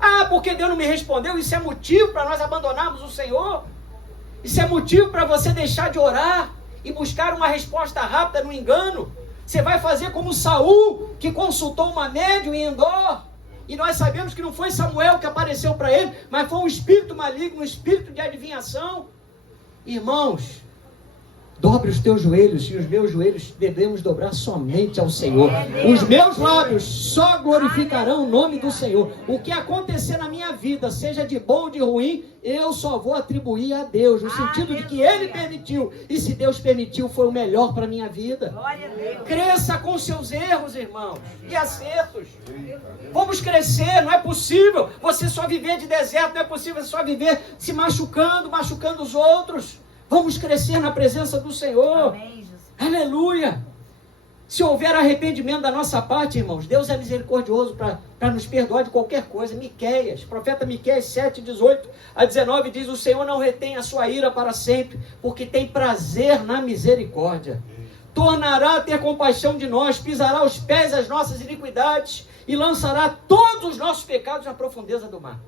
Ah, porque Deus não me respondeu, isso é motivo para nós abandonarmos o Senhor? Isso é motivo para você deixar de orar e buscar uma resposta rápida no engano? Você vai fazer como Saul, que consultou uma médium em Endor, e nós sabemos que não foi Samuel que apareceu para ele, mas foi um espírito maligno, um espírito de adivinhação. Irmãos, Dobre os teus joelhos, e os meus joelhos devemos dobrar somente ao Senhor. Os meus lábios só glorificarão o nome do Senhor. O que acontecer na minha vida, seja de bom ou de ruim, eu só vou atribuir a Deus, no sentido de que Ele permitiu. E se Deus permitiu, foi o melhor para a minha vida. Cresça com seus erros, irmãos, e acertos. Vamos crescer, não é possível você só viver de deserto, não é possível você só viver se machucando os outros. Vamos crescer na presença do Senhor. Amém, aleluia. Se houver arrependimento da nossa parte, irmãos, Deus é misericordioso para nos perdoar de qualquer coisa. Miqueias, profeta Miqueias 7, 18 a 19 diz: o Senhor não retém a sua ira para sempre, porque tem prazer na misericórdia. Tornará a ter compaixão de nós, pisará os pés as nossas iniquidades e lançará todos os nossos pecados na profundeza do mar.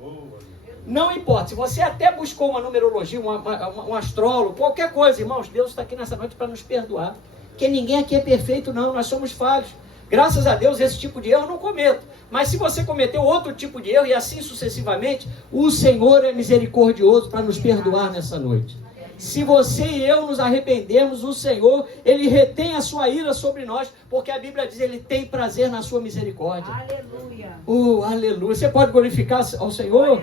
Não importa, se você até buscou uma numerologia, um astrólogo, qualquer coisa, irmãos, Deus está aqui nessa noite para nos perdoar. Porque ninguém aqui é perfeito, não, nós somos falhos. Graças a Deus, esse tipo de erro eu não cometo. Mas se você cometeu outro tipo de erro, e assim sucessivamente, o Senhor é misericordioso para nos perdoar nessa noite. Se você e eu nos arrependermos, o Senhor, Ele retém a sua ira sobre nós, porque a Bíblia diz, Ele tem prazer na sua misericórdia. Aleluia. Aleluia. Você pode glorificar ao Senhor?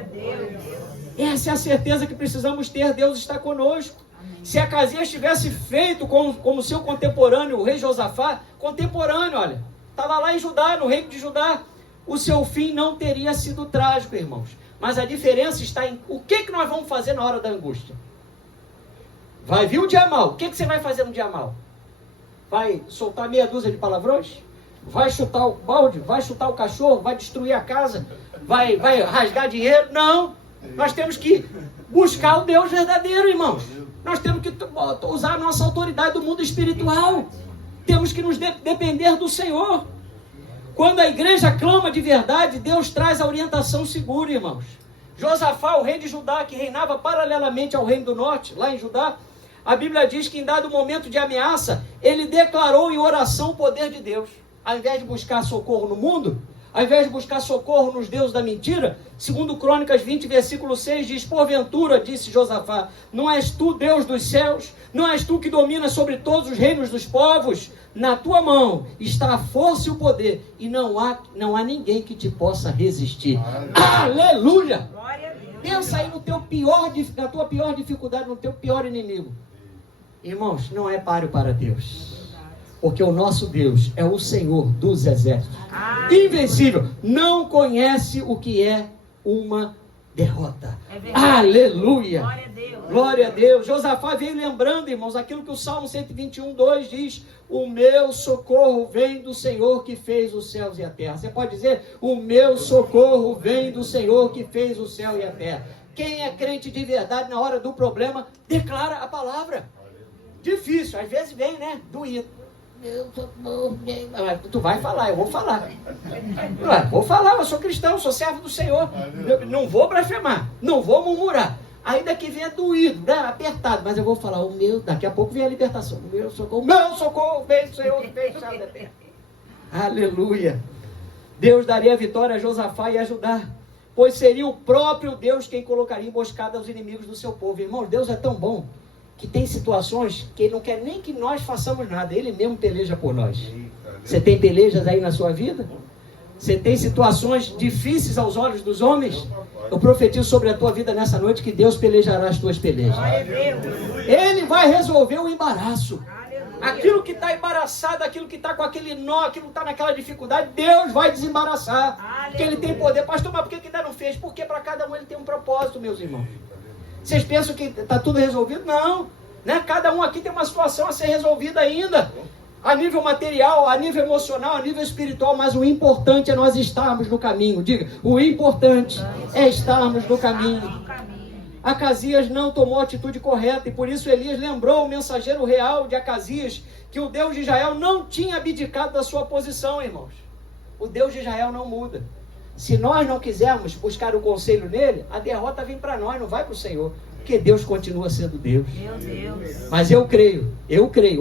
Essa é a certeza que precisamos ter, Deus está conosco. Amém. Se Acasias tivesse feito como seu contemporâneo, o rei Josafá, contemporâneo, olha, estava lá em Judá, no reino de Judá, o seu fim não teria sido trágico, irmãos. Mas a diferença está em o que nós vamos fazer na hora da angústia. Vai vir um dia mal. O que você vai fazer no dia mal? Vai soltar meia dúzia de palavrões? Vai chutar o balde? Vai chutar o cachorro? Vai destruir a casa? Vai rasgar dinheiro? Não. Nós temos que buscar o Deus verdadeiro, irmãos. Nós temos que usar a nossa autoridade do mundo espiritual. Temos que nos depender do Senhor. Quando a igreja clama de verdade, Deus traz a orientação segura, irmãos. Josafá, o rei de Judá, que reinava paralelamente ao reino do norte, lá em Judá, a Bíblia diz que em dado momento de ameaça, ele declarou em oração o poder de Deus. Ao invés de buscar socorro no mundo, ao invés de buscar socorro nos deuses da mentira, segundo Crônicas 20, versículo 6, diz: porventura, disse Josafá, não és tu Deus dos céus? Não és tu que dominas sobre todos os reinos dos povos? Na tua mão está a força e o poder, e não há ninguém que te possa resistir. Aleluia! Pensa aí na tua pior dificuldade, no teu pior inimigo. Irmãos, não é páreo para Deus. Porque o nosso Deus é o Senhor dos exércitos. Invencível. Não conhece o que é uma derrota. Aleluia. Glória a Deus. Glória a Deus. Josafá veio lembrando, irmãos, aquilo que o Salmo 121, 2 diz: o meu socorro vem do Senhor que fez os céus e a terra. Você pode dizer: o meu socorro vem do Senhor que fez o céu e a terra. Quem é crente de verdade na hora do problema, declara a palavra. Difícil, às vezes vem, né? Doído. Tu vai falar, eu vou falar. Vou falar, eu sou cristão, sou servo do Senhor. Não vou blasfemar, não vou murmurar. Ainda que venha doído, né? Apertado, mas eu vou falar, daqui a pouco vem a libertação. O meu socorro vem do Senhor que fez o céu da terra. Aleluia. Deus daria a vitória a Josafá e a Judá, pois seria o próprio Deus quem colocaria emboscada aos inimigos do seu povo. Irmãos, Deus é tão bom que tem situações que Ele não quer nem que nós façamos nada. Ele mesmo peleja por nós. Você tem pelejas aí na sua vida? Você tem situações difíceis aos olhos dos homens? Eu profetizo sobre a tua vida nessa noite que Deus pelejará as tuas pelejas. Ele vai resolver o embaraço. Aquilo que está embaraçado, aquilo que está com aquele nó, aquilo que está naquela dificuldade, Deus vai desembaraçar. Porque Ele tem poder. Pastor, mas por que ainda não fez? Porque para cada um Ele tem um propósito, meus irmãos. Vocês pensam que está tudo resolvido? Não, né? Cada um aqui tem uma situação a ser resolvida ainda, a nível material, a nível emocional, a nível espiritual, mas o importante é nós estarmos no caminho. Diga, o importante é estarmos no caminho. Acasias não tomou a atitude correta, e por isso Elias lembrou o mensageiro real de Acasias que o Deus de Israel não tinha abdicado da sua posição, irmãos. O Deus de Israel não muda. Se nós não quisermos buscar o conselho nele, a derrota vem para nós, não vai para o Senhor. Porque Deus continua sendo Deus. Meu Deus. Mas eu creio,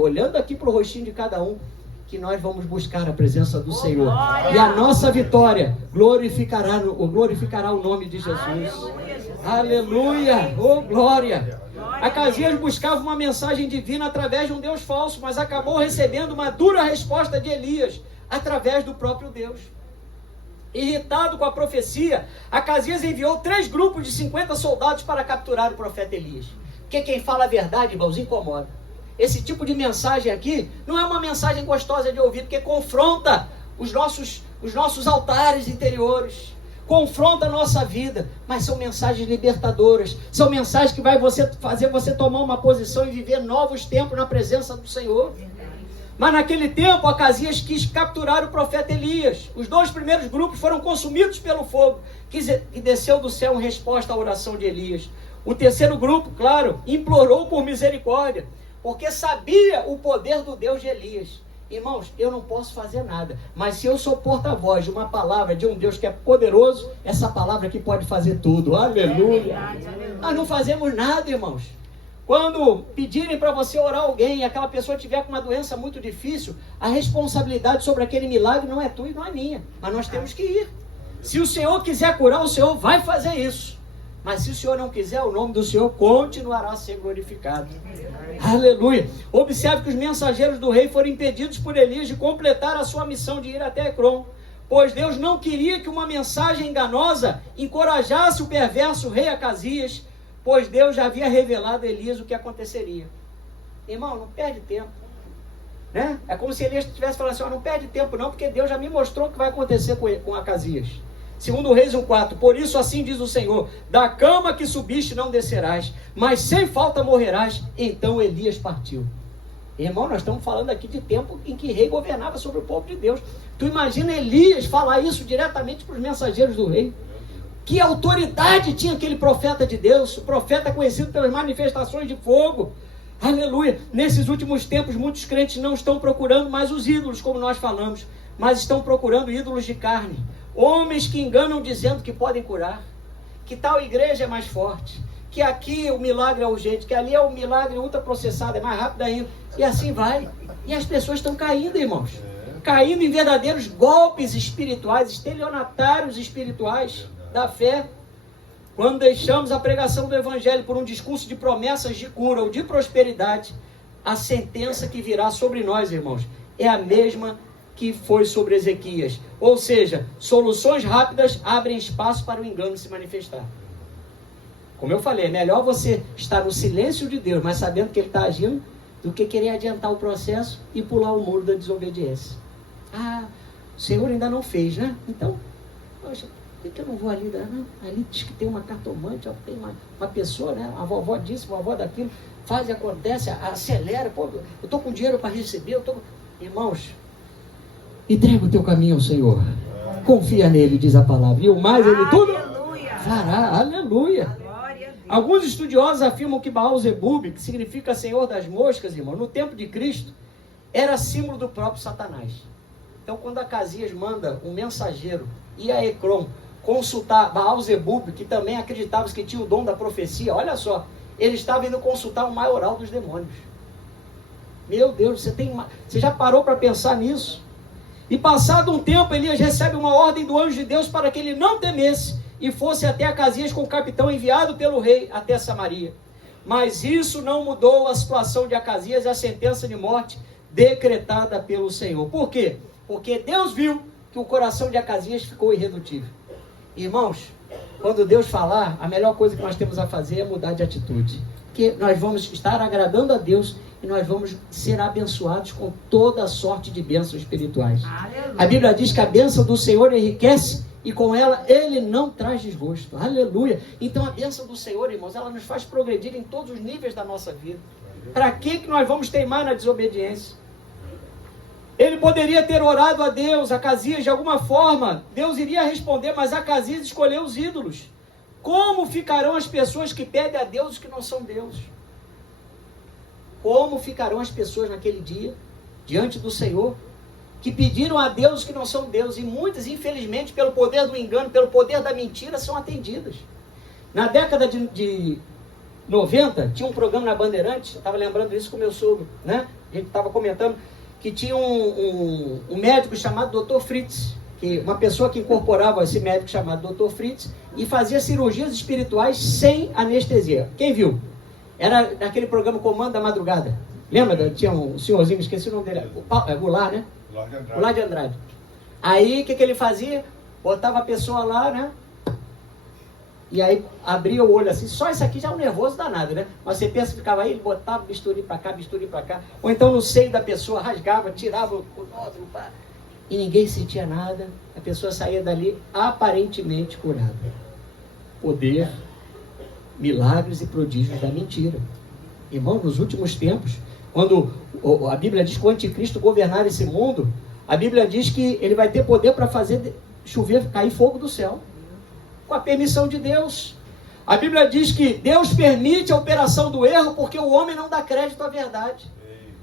olhando aqui para o rostinho de cada um, que nós vamos buscar a presença do Senhor. Glória. E a nossa vitória glorificará o nome de Jesus. Aleluia. Oh, glória. Acasias buscava uma mensagem divina através de um Deus falso, mas acabou recebendo uma dura resposta de Elias, através do próprio Deus. Irritado com a profecia, Acasias enviou 3 grupos de 50 soldados para capturar o profeta Elias. Porque quem fala a verdade, irmãos, incomoda. Esse tipo de mensagem aqui não é uma mensagem gostosa de ouvir, porque confronta os nossos altares interiores, confronta a nossa vida, mas são mensagens libertadoras, são mensagens que vai fazer você tomar uma posição e viver novos tempos na presença do Senhor. Mas naquele tempo, Acasias quis capturar o profeta Elias. Os 2 primeiros grupos foram consumidos pelo fogo, que desceu do céu em resposta à oração de Elias. O terceiro grupo, claro, implorou por misericórdia, porque sabia o poder do Deus de Elias. Irmãos, eu não posso fazer nada, mas se eu sou porta-voz de uma palavra de um Deus que é poderoso, essa palavra aqui pode fazer tudo. Aleluia! Nós não fazemos nada, irmãos. Quando pedirem para você orar alguém e aquela pessoa tiver com uma doença muito difícil, a responsabilidade sobre aquele milagre não é tua e não é minha, mas nós temos que ir. Se o Senhor quiser curar, o Senhor vai fazer isso. Mas se o Senhor não quiser, o nome do Senhor continuará a ser glorificado. Aleluia! Observe que os mensageiros do rei foram impedidos por Elias de completar a sua missão de ir até Ecrom, pois Deus não queria que uma mensagem enganosa encorajasse o perverso rei Acasias, pois Deus já havia revelado a Elias o que aconteceria. Irmão, não perde tempo, né? É como se Elias estivesse falando assim, não perde tempo não, porque Deus já me mostrou o que vai acontecer com Acasias. Segundo Reis 1,4, por isso assim diz o Senhor, da cama que subiste não descerás, mas sem falta morrerás. Então Elias partiu. Irmão, nós estamos falando aqui de tempo em que rei governava sobre o povo de Deus. Tu imagina Elias falar isso diretamente para os mensageiros do rei? Que autoridade tinha aquele profeta de Deus, o profeta conhecido pelas manifestações de fogo. Aleluia! Nesses últimos tempos, muitos crentes não estão procurando mais os ídolos, como nós falamos, mas estão procurando ídolos de carne. Homens que enganam dizendo que podem curar, que tal igreja é mais forte, que aqui o milagre é urgente, que ali é o milagre ultraprocessado, é mais rápido ainda, e assim vai. E as pessoas estão caindo, irmãos, caindo em verdadeiros golpes espirituais, estelionatários espirituais da fé. Quando deixamos a pregação do Evangelho por um discurso de promessas de cura ou de prosperidade, a sentença que virá sobre nós, irmãos, é a mesma que foi sobre Ezequias. Ou seja, soluções rápidas abrem espaço para o engano se manifestar. Como eu falei, é melhor você estar no silêncio de Deus, mas sabendo que Ele está agindo, do que querer adiantar o processo e pular o muro da desobediência. Ah, o Senhor ainda não fez, né? Então, poxa, por que eu não vou ali? Não? Ali diz que tem uma cartomante, tem uma pessoa, né? A vovó disso, a vovó daquilo, faz e acontece, acelera, pô, eu estou com dinheiro para receber, Irmãos, entrega o teu caminho ao Senhor. Confia nele, diz a palavra. E o mais ele tudo fará. Aleluia. Alguns estudiosos afirmam que Baal-Zebub, que significa Senhor das moscas, irmão, no tempo de Cristo, era símbolo do próprio Satanás. Então, quando Acasias manda um mensageiro ir a Ecrom consultar Baal-Zebub, que também acreditava que tinha o dom da profecia, olha só, ele estava indo consultar o maioral dos demônios. Meu Deus, você já parou para pensar nisso? E passado um tempo, Elias recebe uma ordem do anjo de Deus para que ele não temesse e fosse até Acasias com o capitão enviado pelo rei até Samaria. Mas isso não mudou a situação de Acasias e a sentença de morte decretada pelo Senhor. Por quê? Porque Deus viu que o coração de Acasias ficou irredutível. Irmãos, quando Deus falar, a melhor coisa que nós temos a fazer é mudar de atitude. Porque nós vamos estar agradando a Deus e nós vamos ser abençoados com toda a sorte de bênçãos espirituais. Aleluia. A Bíblia diz que a bênção do Senhor enriquece e com ela Ele não traz desgosto. Aleluia! Então a bênção do Senhor, irmãos, ela nos faz progredir em todos os níveis da nossa vida. Para que nós vamos teimar na desobediência? Ele poderia ter orado a Deus, Acasias, de alguma forma, Deus iria responder, mas Acasias escolheu os ídolos. Como ficarão as pessoas que pedem a Deus que não são Deus? Como ficarão as pessoas naquele dia, diante do Senhor, que pediram a Deus que não são Deus? E muitas, infelizmente, pelo poder do engano, pelo poder da mentira, são atendidas. Na década de 90, tinha um programa na Bandeirantes, eu estava lembrando isso com o meu sogro, né? A gente estava comentando que tinha um médico chamado Dr. Fritz, que uma pessoa que incorporava esse médico chamado Dr. Fritz e fazia cirurgias espirituais sem anestesia. Quem viu? Era naquele programa Comando da Madrugada. Lembra? Tinha um senhorzinho, esqueci o nome dele. Goulart, né? Goulart de Andrade. Aí, o que ele fazia? Botava a pessoa lá, né? E aí, abria o olho assim. Só isso aqui já é um nervoso danado, né? Mas você pensa que ficava aí, ele botava bisturi pra cá, bisturi pra cá. Ou então no seio da pessoa, rasgava, tirava o nódulo, pá. E ninguém sentia nada. A pessoa saía dali aparentemente curada. Poder, milagres e prodígios da mentira. Irmão, nos últimos tempos, quando a Bíblia diz que o anticristo governar esse mundo, a Bíblia diz que ele vai ter poder para fazer chover, cair fogo do céu, com a permissão de Deus. A Bíblia diz que Deus permite a operação do erro porque o homem não dá crédito à verdade.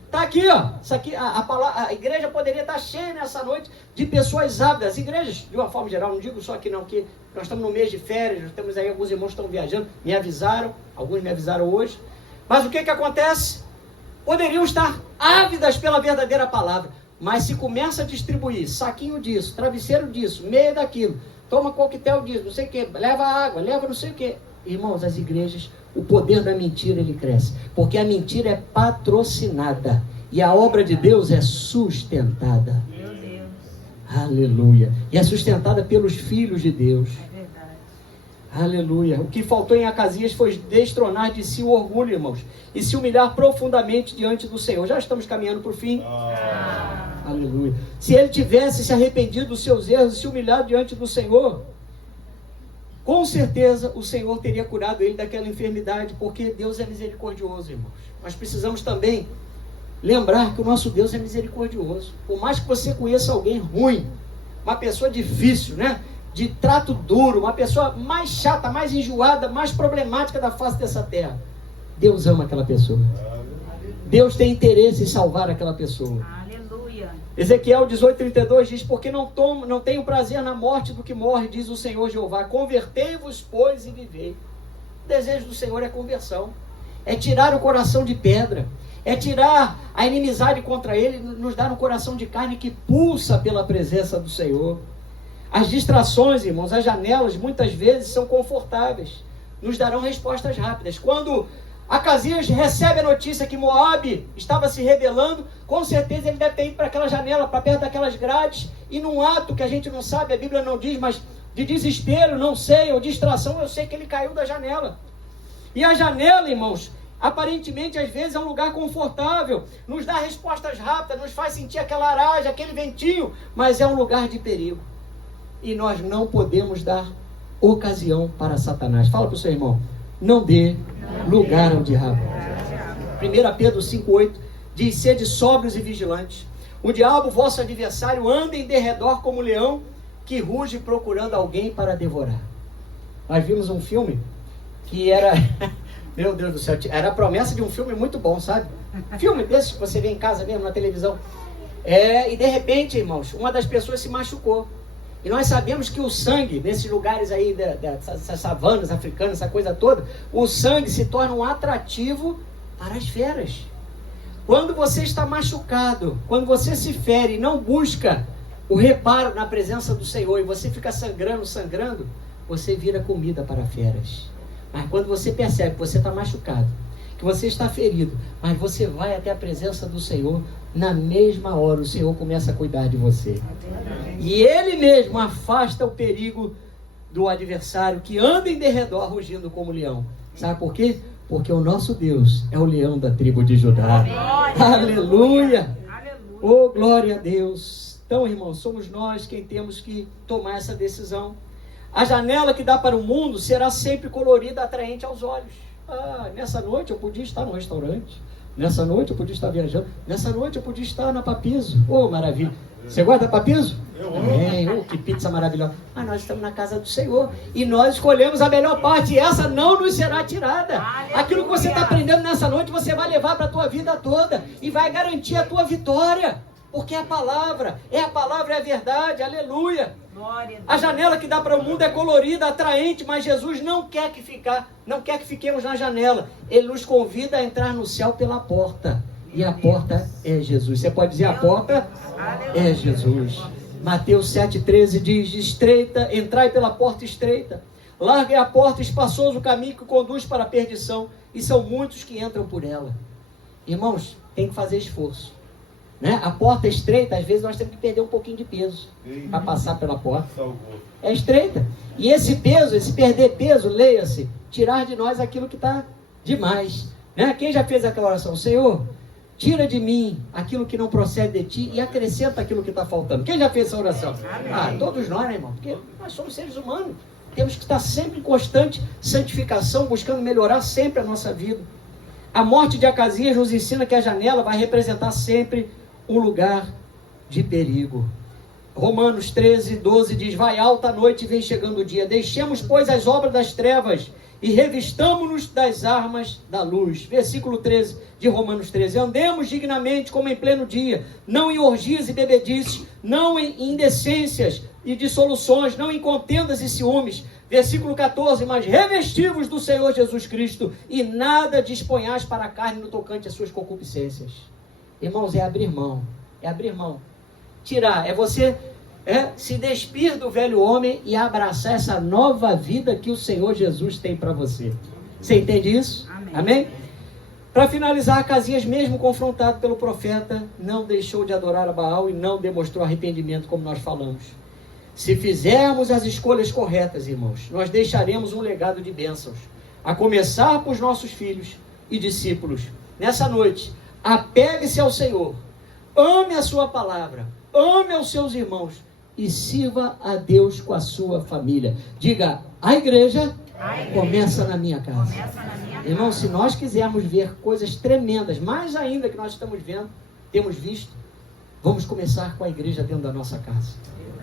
Está aqui, ó. Isso aqui, a igreja poderia estar cheia nessa noite de pessoas ávidas. As igrejas, de uma forma geral, não digo só aqui não, que nós estamos no mês de férias, nós temos aí alguns irmãos que estão viajando, me avisaram, alguns me avisaram hoje. Mas o que acontece? Poderiam estar ávidas pela verdadeira palavra, mas se começa a distribuir saquinho disso, travesseiro disso, meia daquilo, toma coquetel disso, não sei o que, leva água, leva não sei o que. Irmãos, as igrejas, o poder da mentira ele cresce, porque a mentira é patrocinada e a obra de Deus é sustentada. Meu Deus. Aleluia. E é sustentada pelos filhos de Deus. É verdade. Aleluia. O que faltou em Acasias foi destronar de si o orgulho, irmãos, e se humilhar profundamente diante do Senhor. Já estamos caminhando para o fim. Aleluia. Se ele tivesse se arrependido dos seus erros e se humilhado diante do Senhor, com certeza o Senhor teria curado ele daquela enfermidade, porque Deus é misericordioso, irmãos. Nós precisamos também lembrar que o nosso Deus é misericordioso. Por mais que você conheça alguém ruim, uma pessoa difícil, né? De trato duro, uma pessoa mais chata, mais enjoada, mais problemática da face dessa terra, Deus ama aquela pessoa. Deus tem interesse em salvar aquela pessoa. Ezequiel 18:32 diz: porque não tenho prazer na morte do que morre, diz o Senhor Jeová. Convertei-vos, pois, e vivei. O desejo do Senhor é conversão, é tirar o coração de pedra, é tirar a inimizade contra ele, nos dar um coração de carne que pulsa pela presença do Senhor. As distrações, irmãos, as janelas muitas vezes são confortáveis, nos darão respostas rápidas. Quando Acasias recebe a notícia que Moabe estava se rebelando, com certeza ele deve ter ido para aquela janela, para perto daquelas grades, e num ato que a gente não sabe, a Bíblia não diz, mas de desespero, não sei, ou distração, eu sei que ele caiu da janela. E a janela, irmãos, aparentemente às vezes é um lugar confortável, nos dá respostas rápidas, nos faz sentir aquela aragem, aquele ventinho, mas é um lugar de perigo. E nós não podemos dar ocasião para Satanás. Fala para o seu irmão: não dê lugar ao diabo. 1 Pedro 5:8 diz: sede sóbrios e vigilantes. O diabo, vosso adversário, anda em derredor como leão que ruge procurando alguém para devorar. Nós vimos um filme que era meu Deus do céu, era a promessa de um filme muito bom, sabe? Filme desses que você vê em casa mesmo, na televisão. E de repente, irmãos, uma das pessoas se machucou. E nós sabemos que o sangue, nesses lugares aí, dessas savanas africanas, essa coisa toda, o sangue se torna um atrativo para as feras. Quando você está machucado, quando você se fere e não busca o reparo na presença do Senhor, e você fica sangrando, você vira comida para feras. Mas quando você percebe que você está machucado, que você está ferido, mas você vai até a presença do Senhor, na mesma hora o Senhor começa a cuidar de você. E Ele mesmo afasta o perigo do adversário que anda em derredor rugindo como leão. Sabe por quê? Porque o nosso Deus é o leão da tribo de Judá. Aleluia! Oh, glória a Deus! Então, irmãos, somos nós quem temos que tomar essa decisão. A janela que dá para o mundo será sempre colorida, atraente aos olhos. Nessa noite eu podia estar no restaurante, nessa noite eu podia estar viajando, nessa noite eu podia estar na Papizo. Oh, maravilha! Você gosta da Papizo? Amém. Oh, que pizza maravilhosa! Mas nós estamos na casa do Senhor e nós escolhemos a melhor parte, e essa não nos será tirada. Aleluia. Aquilo que você está aprendendo nessa noite, você vai levar para a tua vida toda e vai garantir a tua vitória, porque é a palavra é a verdade. Aleluia! A janela que dá para o mundo é colorida, atraente, mas Jesus não quer que fiquemos na janela. Ele nos convida a entrar no céu pela porta, e a porta é Jesus. Você pode dizer: a porta é Jesus. Mateus 7,13 diz: estreita, entrai pela porta estreita, Larga é a porta, espaçoso o caminho que conduz para a perdição, e são muitos que entram por ela. Irmãos, tem que fazer esforço, né? A porta é estreita, às vezes nós temos que perder um pouquinho de peso para passar pela porta. É estreita. E esse peso, esse perder peso, leia-se, tirar de nós aquilo que está demais, né? Quem já fez aquela oração? Senhor, tira de mim aquilo que não procede de ti e acrescenta aquilo que está faltando. Quem já fez essa oração? Amém. Todos nós, né, irmão? Porque nós somos seres humanos. Temos que estar sempre em constante santificação, buscando melhorar sempre a nossa vida. A morte de Acasias nos ensina que a janela vai representar sempre um lugar de perigo. Romanos 13, 12 diz: vai alta a noite e vem chegando o dia. Deixemos, pois, as obras das trevas e revistamo-nos das armas da luz. Versículo 13 de Romanos 13. Andemos dignamente como em pleno dia, não em orgias e bebedices, não em indecências e dissoluções, não em contendas e ciúmes. Versículo 14. Mas revestivos do Senhor Jesus Cristo e nada disponhais para a carne no tocante às suas concupiscências. Irmãos, é abrir mão. É abrir mão. Tirar, é você se despir do velho homem e abraçar essa nova vida que o Senhor Jesus tem para você. Você entende isso? Amém? Amém? Para finalizar, Acasias, mesmo confrontado pelo profeta, não deixou de adorar a Baal e não demonstrou arrependimento, como nós falamos. Se fizermos as escolhas corretas, irmãos, nós deixaremos um legado de bênçãos, a começar por nossos filhos e discípulos. Nessa noite, apegue-se ao Senhor, ame a sua palavra, ame aos seus irmãos e sirva a Deus com a sua família. Diga, a igreja começa na minha casa. Irmão, se nós quisermos ver coisas tremendas, mais ainda que nós estamos vendo, temos visto, vamos começar com a igreja dentro da nossa casa.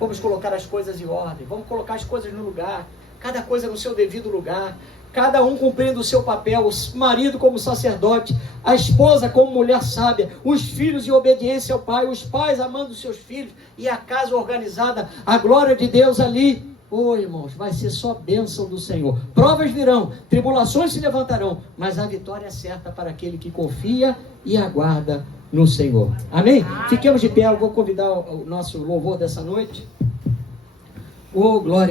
Vamos colocar as coisas em ordem, vamos colocar as coisas no lugar, cada coisa no seu devido lugar, cada um cumprindo o seu papel, o marido como sacerdote, a esposa como mulher sábia, os filhos em obediência ao pai, os pais amando os seus filhos e a casa organizada, a glória de Deus ali. Irmãos, vai ser só bênção do Senhor. Provas virão, tribulações se levantarão, mas a vitória é certa para aquele que confia e aguarda no Senhor. Amém? Fiquemos de pé, eu vou convidar o nosso louvor dessa noite. Glória